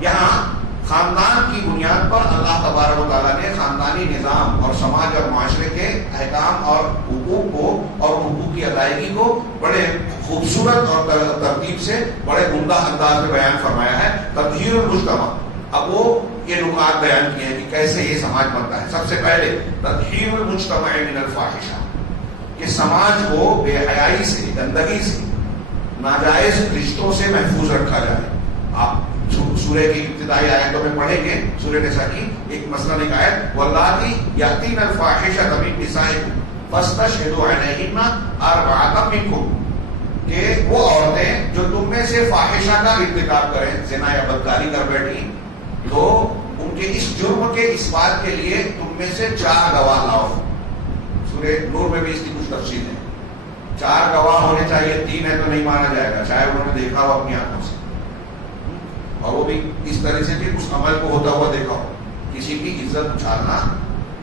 یہاں خاندان کی بنیاد پر اللہ تبارک و تعالیٰ نے خاندانی نظام اور سماج اور معاشرے کے احکام اور حقوق کو اور حقوق کی ادائیگی کو بڑے خوبصورت اور ترتیب سے بڑے عمدہ انداز میں بیان فرمایا ہے۔ تطہیر المجتمع، اب وہ یہ نکات بیان کیے ہیں کہ کیسے یہ سماج بنتا ہے۔ سب سے پہلے تطہیر المجتمع من الفاحشہ، کہ سماج کو بے حیائی سے، گندگی سے، ناجائز رشتوں سے محفوظ رکھا جائے۔ آپ سورہ کی ابتدائی آیتوں میں پڑھیں گے، سورہ نساء کی ایک مثلاً ایک آیت، واللاتی یاتین الفاحشۃ من نسائکم فاستشہدوا علیہن اربعۃ منکم، کہ وہ عورتیں جو تم میں سے فاحشہ کا ارتکاب کریں، زنا یا بدکاری کر بیٹھی، تو ان کے اس جرم کے اس بات کے لیے تم میں سے 4 گواہ لاؤ۔ سورہ نور میں بھی اس کی کچھ تفصیل ہے، 4 گواہ ہونے چاہیے، 3 ہے تو نہیں مانا جائے گا، چاہے انہوں نے دیکھا ہو اپنی آنکھوں سے، اور وہ بھی اس طرح سے کہ اس عمل کو ہوتا ہوا دیکھا ہو۔ کسی کی عزت اچھالنا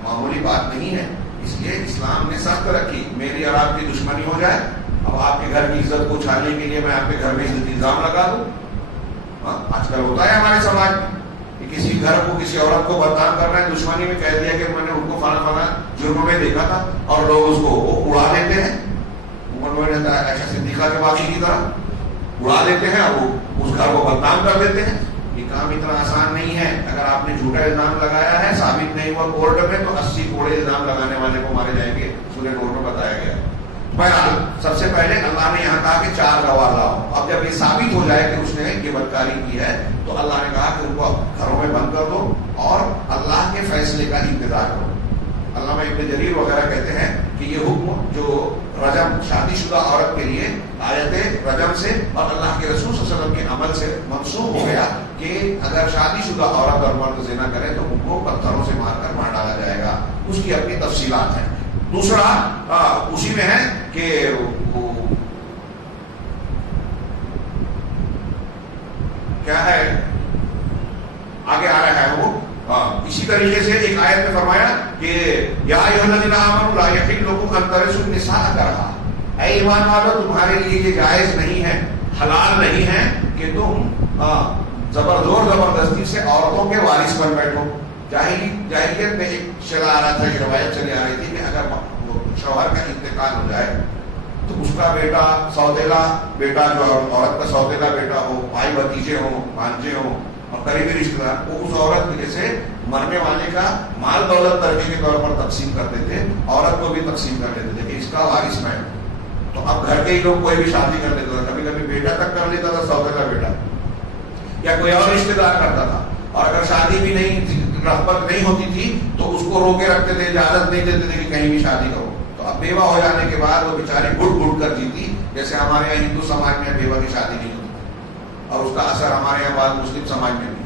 معمولی بات نہیں ہے، اس لیے اسلام نے سخت رکھی، میری اور آپ کی دشمنی ہو جائے، اب آپ کے گھر کی عزت کو اچھالنے کے لیے میں آپ کے گھر میں الزام لگا دوں۔ آج کل ہوتا ہے ہمارے سماج میں کہ کسی گھر کو، کسی عورت کو بدنام کرنا ہے، دشمنی میں کہہ دیا کہ میں نے ان کو فلانا جرم میں دیکھا تھا، اور لوگ اس کو اڑا دیتے ہیں، ایسا صدیقہ کے باقی کی طرح اڑا دیتے ہیں اور وہ اس گھر کو بدنام کر دیتے ہیں۔ یہ کام اتنا آسان نہیں ہے، اگر آپ نے جھوٹا الزام لگایا ہے، ثابت نہیں ہوا کورٹ میں، تو 80 کوڑے الزام لگانے والے کو مارے جائیں گے، سورہ نور میں بتایا گیا۔ بہرحال سب سے پہلے اللہ نے یہاں کہا کہ 4 گواہ لاؤ۔ اب جب یہ ثابت ہو جائے کہ اس نے یہ بدکاری کی ہے، تو اللہ نے کہا کہ ان کو گھروں میں بند کر دو اور اللہ کے فیصلے کا انتظار کرو۔ علامہ ابن جریر وغیرہ کہتے ہیں کہ یہ حکم جو رجم، شادی شدہ عورت کے لیے آیت رجم سے اور اللہ کے رسول صلی اللہ علیہ وسلم کے عمل سے منسوخ ہو گیا کہ اگر شادی شدہ عورت اور مرد زنا کرے تو ان کو پتھروں سے مار کر مار ڈالا جائے گا۔ اس کی اپنی تفصیلات ہیں۔ دوسرا اسی میں ہے کہ کیا ہے، آگے آ رہا ہے وہ اسی طریقے سے ایک آیت میں فرمایا کہ یا ایھا الذین آمنوا لا یحل لکم ان ترثوا النساء کرہا، اے ایمان والو تمہارے لیے یہ جائز نہیں ہے، حلال نہیں ہے کہ تم زبردستی سے عورتوں کے وارث بن بیٹھو. جاہلیت میں ایک چلا آ رہا تھا, یہ روایت چلی آ رہی تھی کہ اگر شوہر کا انتقال ہو جائے تو اس کا بیٹا, سوتیلا بیٹا, جو عورت کا سوتیلا بیٹا ہو, بھائی بھتیجے ہوں, بھانجے ہوں اور قریبی رشتے دار, وہ اس عورت کی جیسے مرنے والے کا مال دولت ترکے کے طور پر تقسیم کرتے تھے, عورت کو بھی تقسیم کر دیتے تھے کہ اس کا وارث میں. تو اب گھر کے ہی لوگ کوئی بھی شادی کر لیتا تھا, کبھی کبھی بیٹا تک کر لیتا تھا, سوتیلا بیٹا یا کوئی اور رشتے دار کرتا تھا. اور اگر شادی بھی نہیں, رغبت نہیں ہوتی تھی تو اس کو روکے رکھتے تھے, اجازت نہیں دیتے تھے کہ کہیں بھی شادی کرو. تو اب بیوہ ہو جانے کے بعد وہ بیچاری گھٹ گھٹ کر جیتی, جیسے ہمارے یہاں ہندو سماج میں بیوہ کی شادی نہیں ہوتی اور اس کا اثر ہمارے یہاں بعد مسلم سماج میں بھی.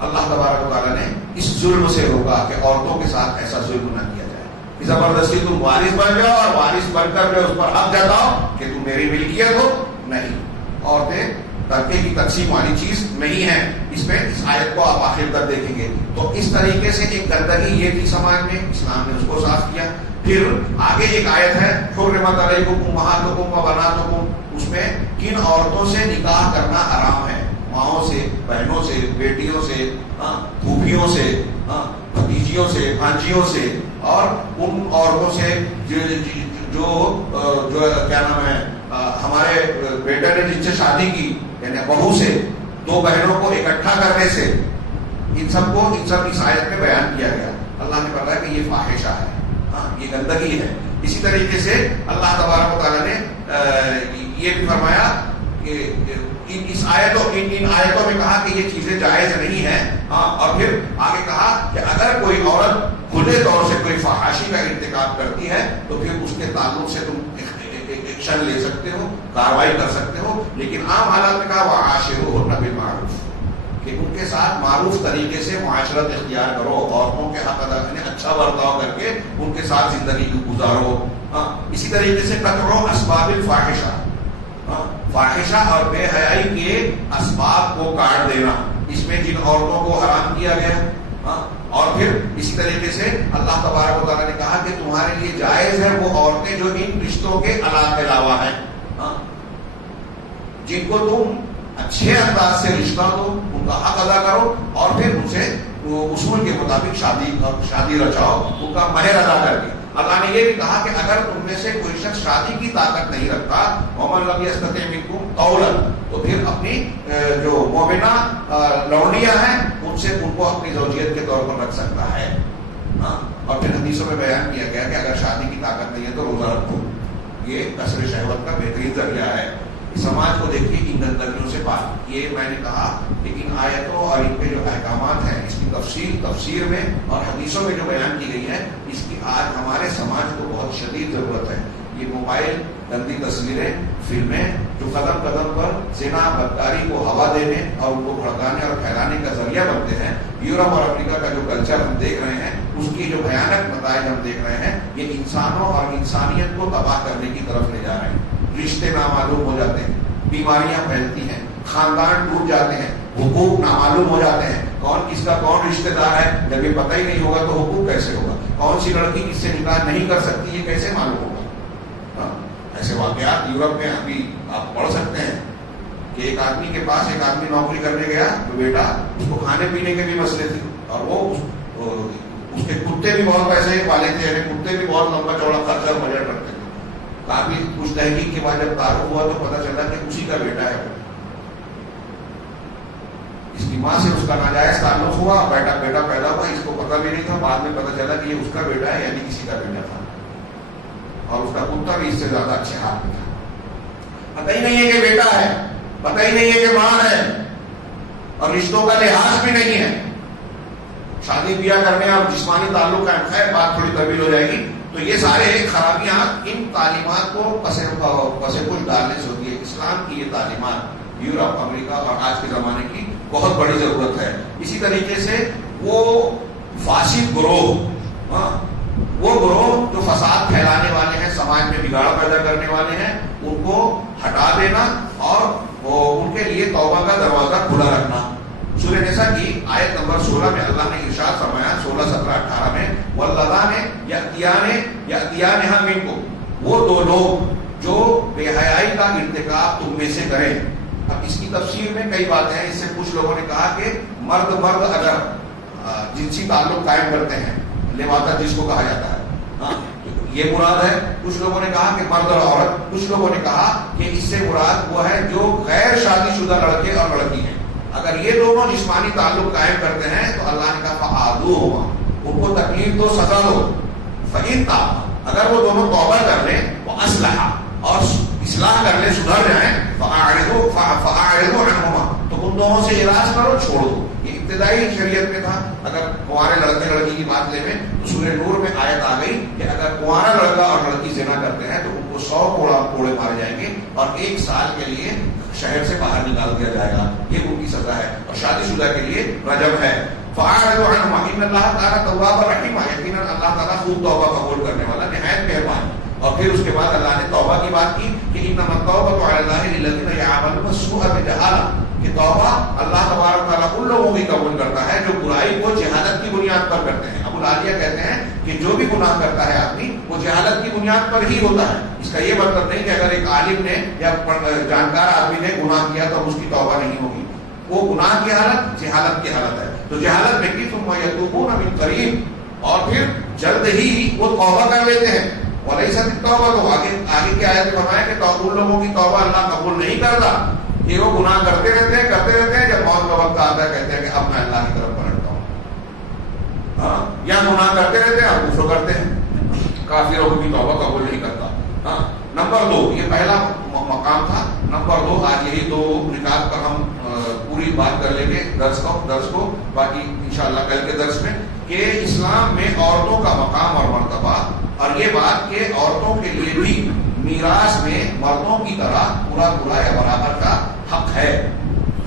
اللہ تبارک و تعالیٰ نے اس ظلم سے روکا کہ عورتوں کے ساتھ ایسا ظلم نہ کیا جائے کہ زبردستی تم وارث بن جاؤ اور وارث بن کر جو اس پر حق جتاؤ کہ تم میری ملکیت ہو. نہیں, عورتیں ترکے کی تقسیم والی چیز نہیں ہے. اس میں اس آیت کو آپ آخر تک دیکھیں گے. تو اس طریقے سے ایک گندگی یہ تھی سماج میں, اسلام نے اس کو صاف کیا. پھر آگے ایک آیت ہے حرمت علیکم امہاتکم و بناتکم, اس میں کن عورتوں سے نکاح کرنا حرام ہے, ماؤں سے, بہنوں سے, بیٹیوں سے, پھوپھیوں سے, بھتیجیوں سے, بھانجیوں سے, اور ان عورتوں سے جو کیا نام ہے, ہمارے بیٹے نے جن سے شادی کی, یعنی بہو سے, دو بہنوں کو اکٹھا کرنے سے, ان سب اس آیت میں بیان کیا گیا. اللہ نے بتایا کہ یہ فاحشہ ہے, یہ گندگی ہے. اسی طریقے سے اللہ تبارک و تعالیٰ نے یہ بھی فرمایا کہ ان آیتوں میں کہا کہ یہ چیزیں جائز نہیں ہیں. اور پھر آگے کہا کہ اگر کوئی عورت کھلے طور سے کوئی فحاشی کا ارتکاب کرتی ہے تو پھر اس کے تعلق سے تم ایکشن لے سکتے ہو, کاروائی کر سکتے ہو. لیکن عام حالات میں کہا وعاشروہن بالمعروف, کہ ان کے ساتھ معروف طریقے سے معاشرت اختیار کرو, عورتوں کے حق ادا کرنے, اچھا برتاؤ کر کے ان کے ساتھ زندگی گزارو. اسی طریقے سے قطع اسباب الفاحشہ, فاحشہ اور بے حیائی کے اسباب کو کاٹ دینا, اس میں جن عورتوں کو حرام کیا گیا. اور پھر اسی طریقے سے اللہ تبارک و تعالیٰ نے کہا کہ تمہارے لیے جائز ہے وہ عورتیں جو ان رشتوں کے علاوہ ہیں, جن کو تم اچھے انداز سے رشتہ دو, ان کا حق ادا کرو, اور پھر ان سے اصول کے مطابق شادی رچاؤ, ان کا مہر ادا کر کے. اللہ نے یہ بھی کہا کہ اگر تم میں سے کوئی شخص شادی کی طاقت نہیں رکھتا, ومن لم یستطع منکم طولا, تو پھر اپنی جو مومنہ لونڈیاں ہیں ان کو اپنی زوجیت کے طور پر رکھ سکتا ہے. اور پھر حدیثوں میں بیان کیا گیا کہ اگر شادی کی طاقت نہیں ہے تو روزہ رکھو, یہ کسر شہوت کا بہترین ذریعہ ہے. سماج کو دیکھیے ان گندگیوں سے پاک. یہ میں نے کہا کہ ان آیتوں اور ان کے جو احکامات ہیں, اس کی تفسیر میں اور حدیثوں میں جو بیان کی گئی ہے, اس کی آج ہمارے سماج کو بہت شدید ضرورت ہے. یہ موبائل, گندی تصویریں, فلمیں جو قدم قدم پر زنا, بدکاری کو ہوا دینے اور ان کو بھڑکانے اور پھیلانے کا ذریعہ بنتے ہیں. یورپ اور امریکہ کا جو کلچر ہم دیکھ رہے ہیں, اس کی جو بھیانک نتائج ہم دیکھ رہے ہیں, یہ انسانوں اور انسانیت کو تباہ کرنے کی طرف لے جا رہے ہیں. رشتے نامعلوم ہو جاتے ہیں, بیماریاں پھیلتی ہیں, خاندان ٹوٹ جاتے ہیں, حقوق نامعلوم ہو جاتے ہیں. کون کس کا کون رشتہ دار ہے جب یہ پتہ ہی نہیں ہوگا تو حقوق کیسے ہوگا؟ کون سی لڑکی کس سے نکاح نہیں کر سکتی, یہ کیسے معلوم ہوگا؟ ایسے واقعات یورپ میں ابھی آپ پڑھ سکتے ہیں کہ ایک آدمی کے پاس ایک آدمی نوکری کرنے گیا, تو بیٹا اس کو کھانے پینے کے بھی مسئلے تھے, اور وہ اس کے کتے بھی بہت پیسے والے تھے, یعنی کتے بھی بہت لمبا چوڑا خرچہ اور بجٹ رکھتے تھے. کافی کچھ تحقیق کے بعد جب تعارف ہوا تو پتا چلا کہ اسی کا بیٹا ہے. اس کی ماں سے اس کا ناجائز تعلق ہوا, بیٹا پیدا ہوا, اس کو پتا بھی نہیں تھا, بعد میں پتا چلا کہ یہ اس کا بیٹا ہے, یعنی کسی کا بیٹا تھا, اور اس کا کتا بھی اس سے زیادہ اچھے ہاتھ میں تھا. پتہ ہی نہیں ہے کہ بیٹا ہے, پتہ ہی نہیں ہے کہ ماں ہے, اور رشتوں کا لحاظ بھی نہیں ہے. شادی بیاہ کرنے اور جسمانی تعلق کا خیر بات تھوڑی طویل ہو جائے گی. تو یہ سارے خرابیاں ان تعلیمات کو پسے پوش ڈالنے سے ہوتی ہے. اسلام کی یہ تعلیمات یورپ, امریکہ اور آج کے زمانے کی بہت بڑی ضرورت ہے. اسی طریقے سے وہ فاسد گروہ, وہ گروہ جو فساد پھیلانے والے ہیں, سماج میں بگاڑ پیدا کرنے والے ہیں, ان کو ہٹا دینا اور ان کے لیے توبہ کا دروازہ کھلا رکھنا. سورہ نساء کی آیت نمبر 16 میں اللہ نے ارشاد فرمایا, 16, 17, 18 میں, واللذان یأتیانہا منکم, وہ دو لوگ جو بے حیائی کا ارتکاب تم میں سے کریں, اب اس کی تفسیر میں کئی باتیں ہیں. اس سے کچھ لوگوں نے کہا کہ مرد اگر جنسی تعلق قائم کرتے ہیں، لواطت جس کو کہا جاتا ہے، ہاں یہ مراد ہے. کچھ لوگوں نے کہا کہ مرد اور عورت. کچھ لوگوں نے کہا کہ اس سے مراد وہ ہے جو غیر شادی شدہ لڑکے اور لڑکی ہیں. اگر یہ دونوں جسمانی تعلق قائم کرتے ہیں تو اللہ نے کہا فعادوہما، ان کو تکلیف دو، سزا دو. فإن تابا، اگر وہ دونوں توبہ کر لیں، وأصلحا، اور اصلاح کر لیں، سدھر جائیں، فأعرضوا عنہما، تو ان دونوں سے اعراض کرو، چھوڑ دو. یہ ابتدائی شریعت میں تھا. اگر کنوارے لڑکے لڑکی کی بات لے میں تو سورہ نور میں آیت آ گئی کہ اگر کنوارا لڑکا اور لڑکی زنا کرتے ہیں تو ان کو 100 کوڑے مارے جائیں گے اور 1 سال کے لیے شہر سے باہر نکال دیا جائے گا. یہ ان کی سزا ہے. اور شادی شدہ کے لیے رجم ہے. فَأَعْرِضُوا عَنْهُمْ إِنَّ اللَّهَ كَانَ تَوَّابًا رَحِيمًا، یقیناً اللہ تعالیٰ خوب توبہ قبول کرنے والا، نہایت مہربان. اور پھر اس کے بعد اللہ نے توبہ کی بات کی کہ إِنَّمَا التَّوْبَةُ عَلَى اللَّهِ لِلَّذِينَ يَعْمَلُونَ السُّوءَ بِجَهَالَةٍ، کہ توبہ اللہ تبارک تعالیٰ ان لوگوں کی قبول کرتا ہے جو برائی کو جہالت کی بنیاد پر کرتے ہیں. ابو العالیہ کہتے ہیں کہ جو بھی گناہ کرتا ہے آدمی وہ جہالت کی بنیاد پر ہی ہوتا ہے. اس کا یہ مطلب نہیں کہ اگر ایک عالم نے یا جانکار آدمی نے گناہ کیا تو اس کی توبہ نہیں ہوگی. وہ گناہ کی حالت جہالت کی حالت ہے. تو جہالت میں کی ثم یتوبون من قریب، اور پھر جلد ہی وہ توبہ کر لیتے ہیں. ولیست التوبہ، تو آگے کی آیت میں فرمایا کہ ان لوگوں کی توبہ اللہ قبول نہیں کرتا کہ وہ گناہ کرتے رہتے ہیں، جب موت کا وقت آتا ہے کہتے ہیں کہ اب میں اللہ کی طرف پلٹتا ہوں. ہاں، یا گناہ کرتے رہتے ہیں اور کفر کرتے ہیں. کافروں کی توبہ قبول نہیں کرتا. ہاں. نمبر 2، یہ پہلا مقام تھا. نمبر 2، آج یہی 2 نکات پر ہم پوری بات کر لیں گے درس کو، باقی انشاءاللہ کل کے درس میں، کہ اسلام میں عورتوں کا مقام اور مرتبہ، اور یہ بات کہ عورتوں کے لیے بھی میراث میں مردوں کی طرح پورا یا برابر کا حق ہے.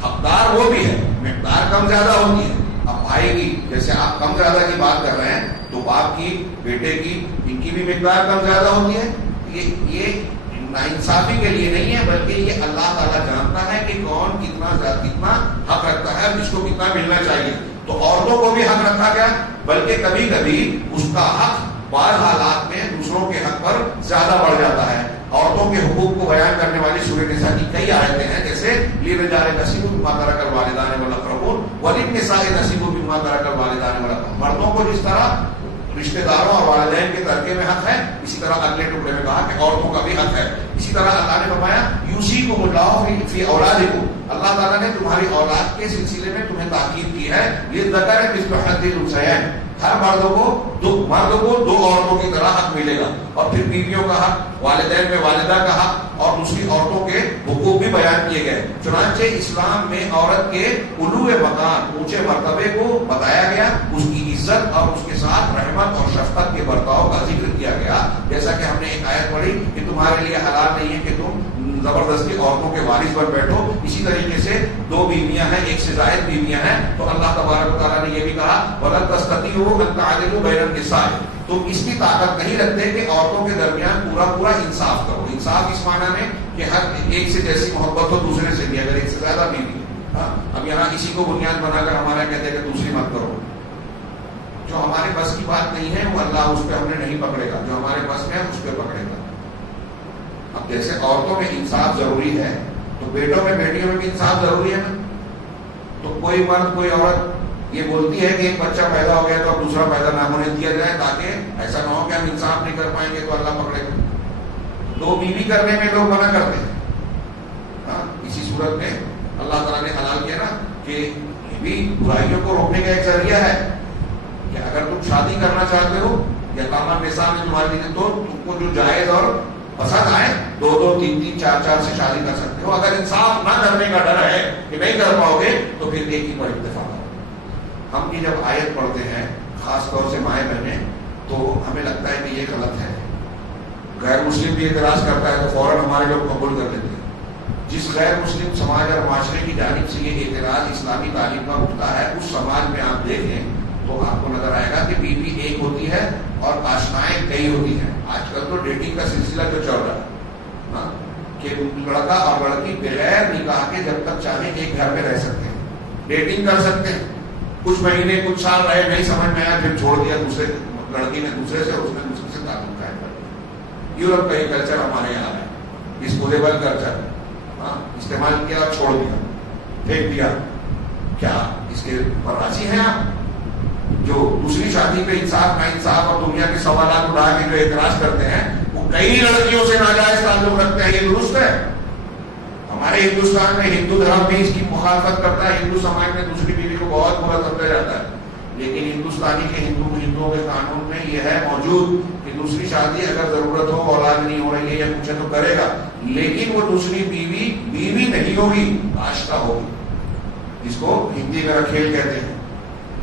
حقدار وہ بھی ہے، مقدار کم زیادہ ہوتی ہے. اب بھائی کی جیسے آپ کم زیادہ کی بات کر رہے ہیں تو باپ کی، بیٹے کی، ان کی بھی مقدار کم زیادہ ہوتی ہے. یہ ناانصافی کے لیے نہیں ہے، بلکہ یہ اللہ تعالیٰ جانتا ہے کہ کون کتنا حق رکھتا ہے، جس کو کتنا ملنا چاہیے. تو عورتوں کو بھی حق رکھا گیا، بلکہ کبھی کبھی اس کا حق بعض حالات میں دوسروں کے حق پر زیادہ بڑھ جاتا ہے. عورتوں کے حقوق کو بیان کرنے والی سورہ نساء کی کئی آیتیں ہیں، جیسے لِلرِّجَالِ نَصِیبٌ مِّمَّا تَرَکَ الْوَالِدَانِ وَالْأَقْرَبُونَ وَلِلنِّسَاءِ نَصِیبٌ مِّمَّا تَرَکَ الْوَالِدَانِ وَالْأَقْرَبُونَ. مردوں کو جس طرح رشتہ داروں اور والدین کے ترکے میں حق ہے، اسی طرح اگلے ٹکڑے میں کہا کہ عورتوں کا بھی حق ہے. اسی طرح اللہ نے فرمایا یوصیکم اللہ فی اولادکم، اللہ تعالیٰ نے تمہاری اولاد کے سلسلے میں تمہیں تاکید کی ہے. للذکر مثل حظ الانثیین، ہر مرد کو 2 عورتوں کی طرح حق ملے گا. اور پھر بیویوں کا حق، والدین میں والدہ کا حق، اور دوسری عورتوں کے حقوق بھی بیان کیے گئے. چنانچہ اسلام میں عورت کے علو مقام، اونچے مرتبے کو بتایا گیا، اس کی عزت اور اس کے ساتھ رحمت اور شفقت کے برتاؤ کا ذکر کیا گیا. جیسا کہ ہم نے ایک آیت پڑھی کہ تمہارے لیے حلال نہیں ہے کہ تم زبردستی عورتوں کے وارث بن بیٹھو. اسی طریقے سے 2 بیویاں ہیں، 1 سے زائد بیویاں ہیں، تو اللہ تبارک و تعالیٰ نے یہ بھی کہا وَلَن تَسْتَطِيعُوا أَن تَعْدِلُوا بَيْنَ النِّسَاءِ، تم اس کی طاقت نہیں رکھتے کہ عورتوں کے درمیان پورا انصاف کرو. انصاف اس معنی میں کہ ہر ایک سے جیسی محبت ہو دوسرے سے بھی، اگر 1 سے زیادہ بیوی. اب یہاں اسی کو بنیاد بنا کر ہمارا کہتے ہیں کہ دوسری مت کرو. جو ہمارے بس کی بات نہیں ہے وہ اللہ اس پہ ہم نے نہیں پکڑے گا، جو ہمارے بس میں ہے اس پہ پکڑے گا. اب جیسے عورتوں میں انصاف ضروری ہے تو بیٹوں میں بیٹیوں میں بھی انصاف ضروری ہے نا. تو کوئی مرد کوئی عورت یہ بولتی ہے کہ ایک بچہ پیدا ہو گیا تو اب دوسرا پیدا نہ ہونے دیا جائے، تاکہ ایسا نہ ہو کہ ہم انصاف نہیں کر پائیں گے تو اللہ پکڑے گا. 2 بیوی کرنے میں لوگ منع کرتے ہیں. اسی صورت میں اللہ تعالیٰ نے حلال کیا نا کہ یہ بھی برائیوں کو روکنے کا ایک ذریعہ ہے کہ اگر تم شادی کرنا چاہتے ہو یا تمام نظام میں تمہاری تو تم کو جو جائز اور پسند آئے 2 3 4 سے شادی کر سکتے ہو. اگر انصاف نہ کرنے کا ڈر ہے کہ نہیں کر پاؤ گے تو پھر ایک ہی پر اتفاق ہے. ہم بھی جب آیت پڑھتے ہیں خاص طور سے مائیں بہنیں تو ہمیں لگتا ہے کہ یہ غلط ہے. غیر مسلم بھی اعتراض کرتا ہے تو فوراً ہمارے لوگ قبول کر لیتے ہیں. جس غیر مسلم سماج اور معاشرے کی جانب سے یہ اعتراض اسلامی تعلیم پر اٹھتا ہے اس سماج میں آپ دیکھیں تو آپ کو نظر آئے گا کہ بیوی ایک ہوتی ہے اور آشنائیں کئی ہوتی ہیں. آج کل تو ڈیٹنگ کا سلسلہ جو چل رہا ہے کہ لڑکا اور لڑکی بغیر نکاح کے جب تک چاہیں ایک گھر میں رہ سکتے ہیں، ڈیٹنگ کر سکتے ہیں. کچھ مہینے کچھ سال رہے، نہیں سمجھ میں آیا، پھر چھوڑ دیا دوسرے لڑکی نے دوسرے سے، اس نے دوسرے سے تعلق قائم کر دیا. یورپ کا یہ کلچر ہمارے یہاں ہے، ڈسپوزیبل کلچر. استعمال کیا اور چھوڑ دیا، پھینک دیا، کیا اس کے پر راضی ہیں آپ؟ جو دوسری شادی پہ انصاف نا انصاف اور دنیا کے سوالات اٹھا کے جو اعتراض کرتے ہیں وہ کئی لڑکیوں سے ناجائز تعلق رکھتے ہیں، یہ درست ہے؟ ہمارے ہندوستان میں ہندو دھرم بھی اس کی مخالفت کرتا ہے، ہندو سماج میں دوسری بیوی کو بہت برا سمجھا جاتا ہے، لیکن ہندوستانی کے ہندوؤں کے قانون میں یہ ہے موجود کہ دوسری شادی اگر ضرورت ہو، اولاد نہیں ہو رہی ہے یا کچھ ہے تو کرے گا، لیکن وہ دوسری بیوی نہیں ہوگی، آشنا ہوگی، جس کو ہندی میں رکھیل کہتے ہیں۔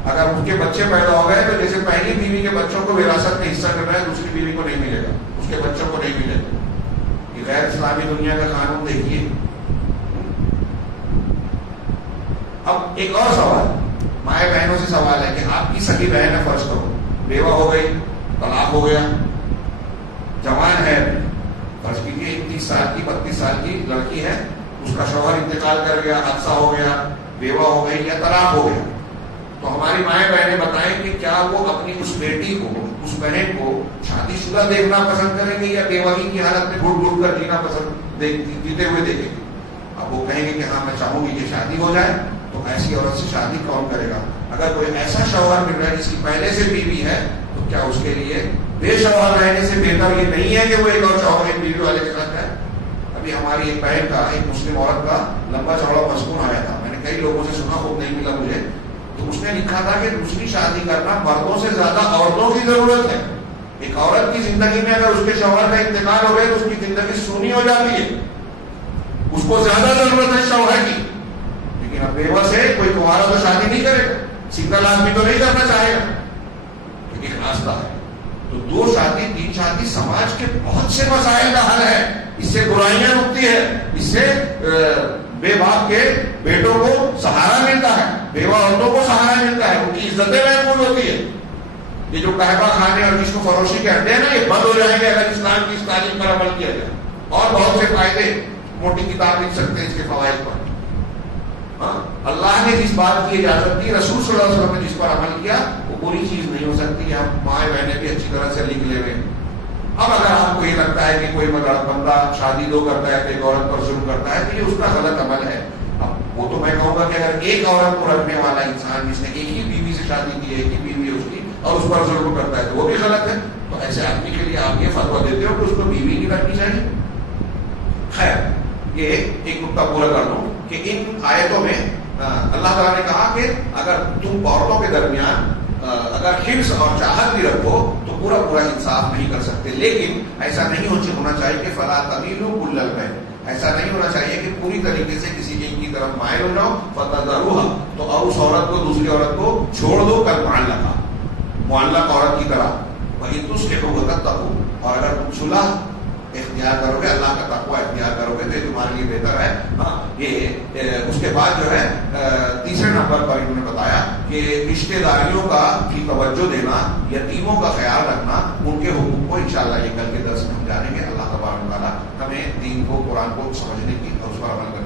اگر ان کے بچے پیدا ہو گئے تو جیسے پہلی بیوی کے بچوں کو وراثت میں حصہ مل رہا ہے، دوسری بیوی کو نہیں ملے گا، اس کے بچوں کو نہیں ملے گا۔ یہ غیر اسلامی دنیا کا قانون دیکھیے۔ اب ایک اور سوال مائیں بہنوں سے سوال ہے کہ آپ کی سگی بہن ہے، فرض کرو بیوہ ہو گئی، طلاق ہو گیا، جوان ہے، فرض کیجیے 31 سال کی 32 سال کی لڑکی ہے، اس کا شوہر انتقال کر گیا، حادثہ ہو گیا، بیوہ ہو گئی یا طلاق ہو گیا، تو ہماری مائیں بہنیں بتائیں کہ کیا وہ اپنی اس بیٹی کو، اس بہن کو شادی شدہ دیکھنا پسند کریں گے یا بیوہی کی حالت میں گھٹ گھٹ کر جینا پسند جیتے ہوئے دیکھیں گے؟ اب وہ کہیں گے کہ ہاں میں چاہوں گی کہ شادی ہو جائے، تو ایسی عورت سے شادی کون کرے گا؟ اگر کوئی ایسا شوہر مل رہا ہے جس کی پہلے سے بیوی ہے تو کیا اس کے لیے بے شوہر رہنے سے بہتر یہ نہیں ہے کہ وہ ایک اور شوہر ایک بیوی والے کے ساتھ جائے؟ ابھی ہماری ایک بہن کا، ایک مسلم عورت کا لمبا چوڑا مضمون آیا تھا، میں نے کئی لوگوں سے سنا، خوب نہیں ملا مجھے، تو اس نے لکھا تھا کہ دوسری شادی کرنا مردوں سے زیادہ عورتوں کی ضرورت ہے۔ ایک عورت کی زندگی میں اگر اس کے شوہر کا انتقال ہو گئے تو اس کی زندگی سونی ہو جاتی ہے، اس کو زیادہ ضرورت ہے شوہر کی، لیکن اب بیوہ سے کوئی کنوارا تو شادی نہیں کرے گا، سنگل آدمی تو نہیں کرنا چاہے گا، لیکن راستہ ہے۔ تو 2 شادی 3 شادی سماج کے بہت سے مسائل کا حل ہے، اس سے برائیاں رکتی ہے، اس سے بے باپ کے بیٹوں کو سہارا ملتا ہے، بیوہ عورتوں کو سہارا ملتا ہے، ان کی عزتیں محفوظ ہوتی ہے۔ یہ جو قہوہ کھانے اور جس کو فروشی کے اڈے ہیں نا، یہ بند ہو جائیں گے اگر اسلام کی اس تعلیم پر عمل کیا جائے، اور بہت سے فائدے، موٹی کتاب لکھ سکتے ہیں اس کے فوائد پر۔ اللہ نے جس بات کی اجازت دی، رسول صلی اللہ علیہ وسلم نے جس پر عمل کیا، وہ بری چیز نہیں ہو سکتی۔ ہم مائیں بہنیں بھی اچھی طرح سے لکھ لے ہوئے۔ اب اگر آپ کو یہ لگتا ہے کہ کوئی بندہ شادی 2 کرتا ہے تو ایک عورت پر ظلم کرتا ہے تو یہ اس کا غلط عمل ہے۔ اب وہ تو میں کہوں گا کہ اگر ایک عورت کو رکھنے والا انسان جس نے ایک ہی بیوی سے شادی کی ہے، ایک ہی بیوی ہے اس کی، اور اس پر ظلم کرتا ہے تو وہ بھی غلط ہے، تو ایسے آدمی کے لیے آپ یہ فتویٰ دیتے ہو کہ اس کو بیوی نہیں رکھنی چاہیے۔ خیر، یہ ایک نقطہ پورا کر دوں کہ ان آیتوں میں اللہ تعالیٰ نے کہا کہ اگر تم عورتوں کے درمیان اگر حفظ اور چاہت بھی رکھو تو پورا انصاف نہیں کر سکتے، لیکن ایسا نہیں ہونا چاہیے کہ فلا تمیلوا کل المیل، ایسا نہیں ہونا چاہیے کہ پوری طریقے سے کسی ایک کی طرف مائل ہو جاؤ، فتذروها، تو اور اس عورت کو دوسری عورت کو چھوڑ دو، معلق عورت کی طرح، وَإِن تُصْلِحُوا وَتَتَّقُوا، اور اگر تم صلح اختیار کرو گے، اللہ کا تقوی اختیار کرو گے تو یہ تمہارے لیے بہتر ہے۔ یہ اس کے بعد جو ہے تیسرے نمبر پر انہوں نے بتایا کہ رشتہ داریوں کی توجہ دینا، یتیموں کا خیال رکھنا، ان کے حقوق کو انشاءاللہ یہ کل کے درس میں ہم جانیں گے۔ اللہ تبارک و تعالیٰ ہمیں دین کو، قرآن کو سمجھنے کی اور اس پر عمل کرنے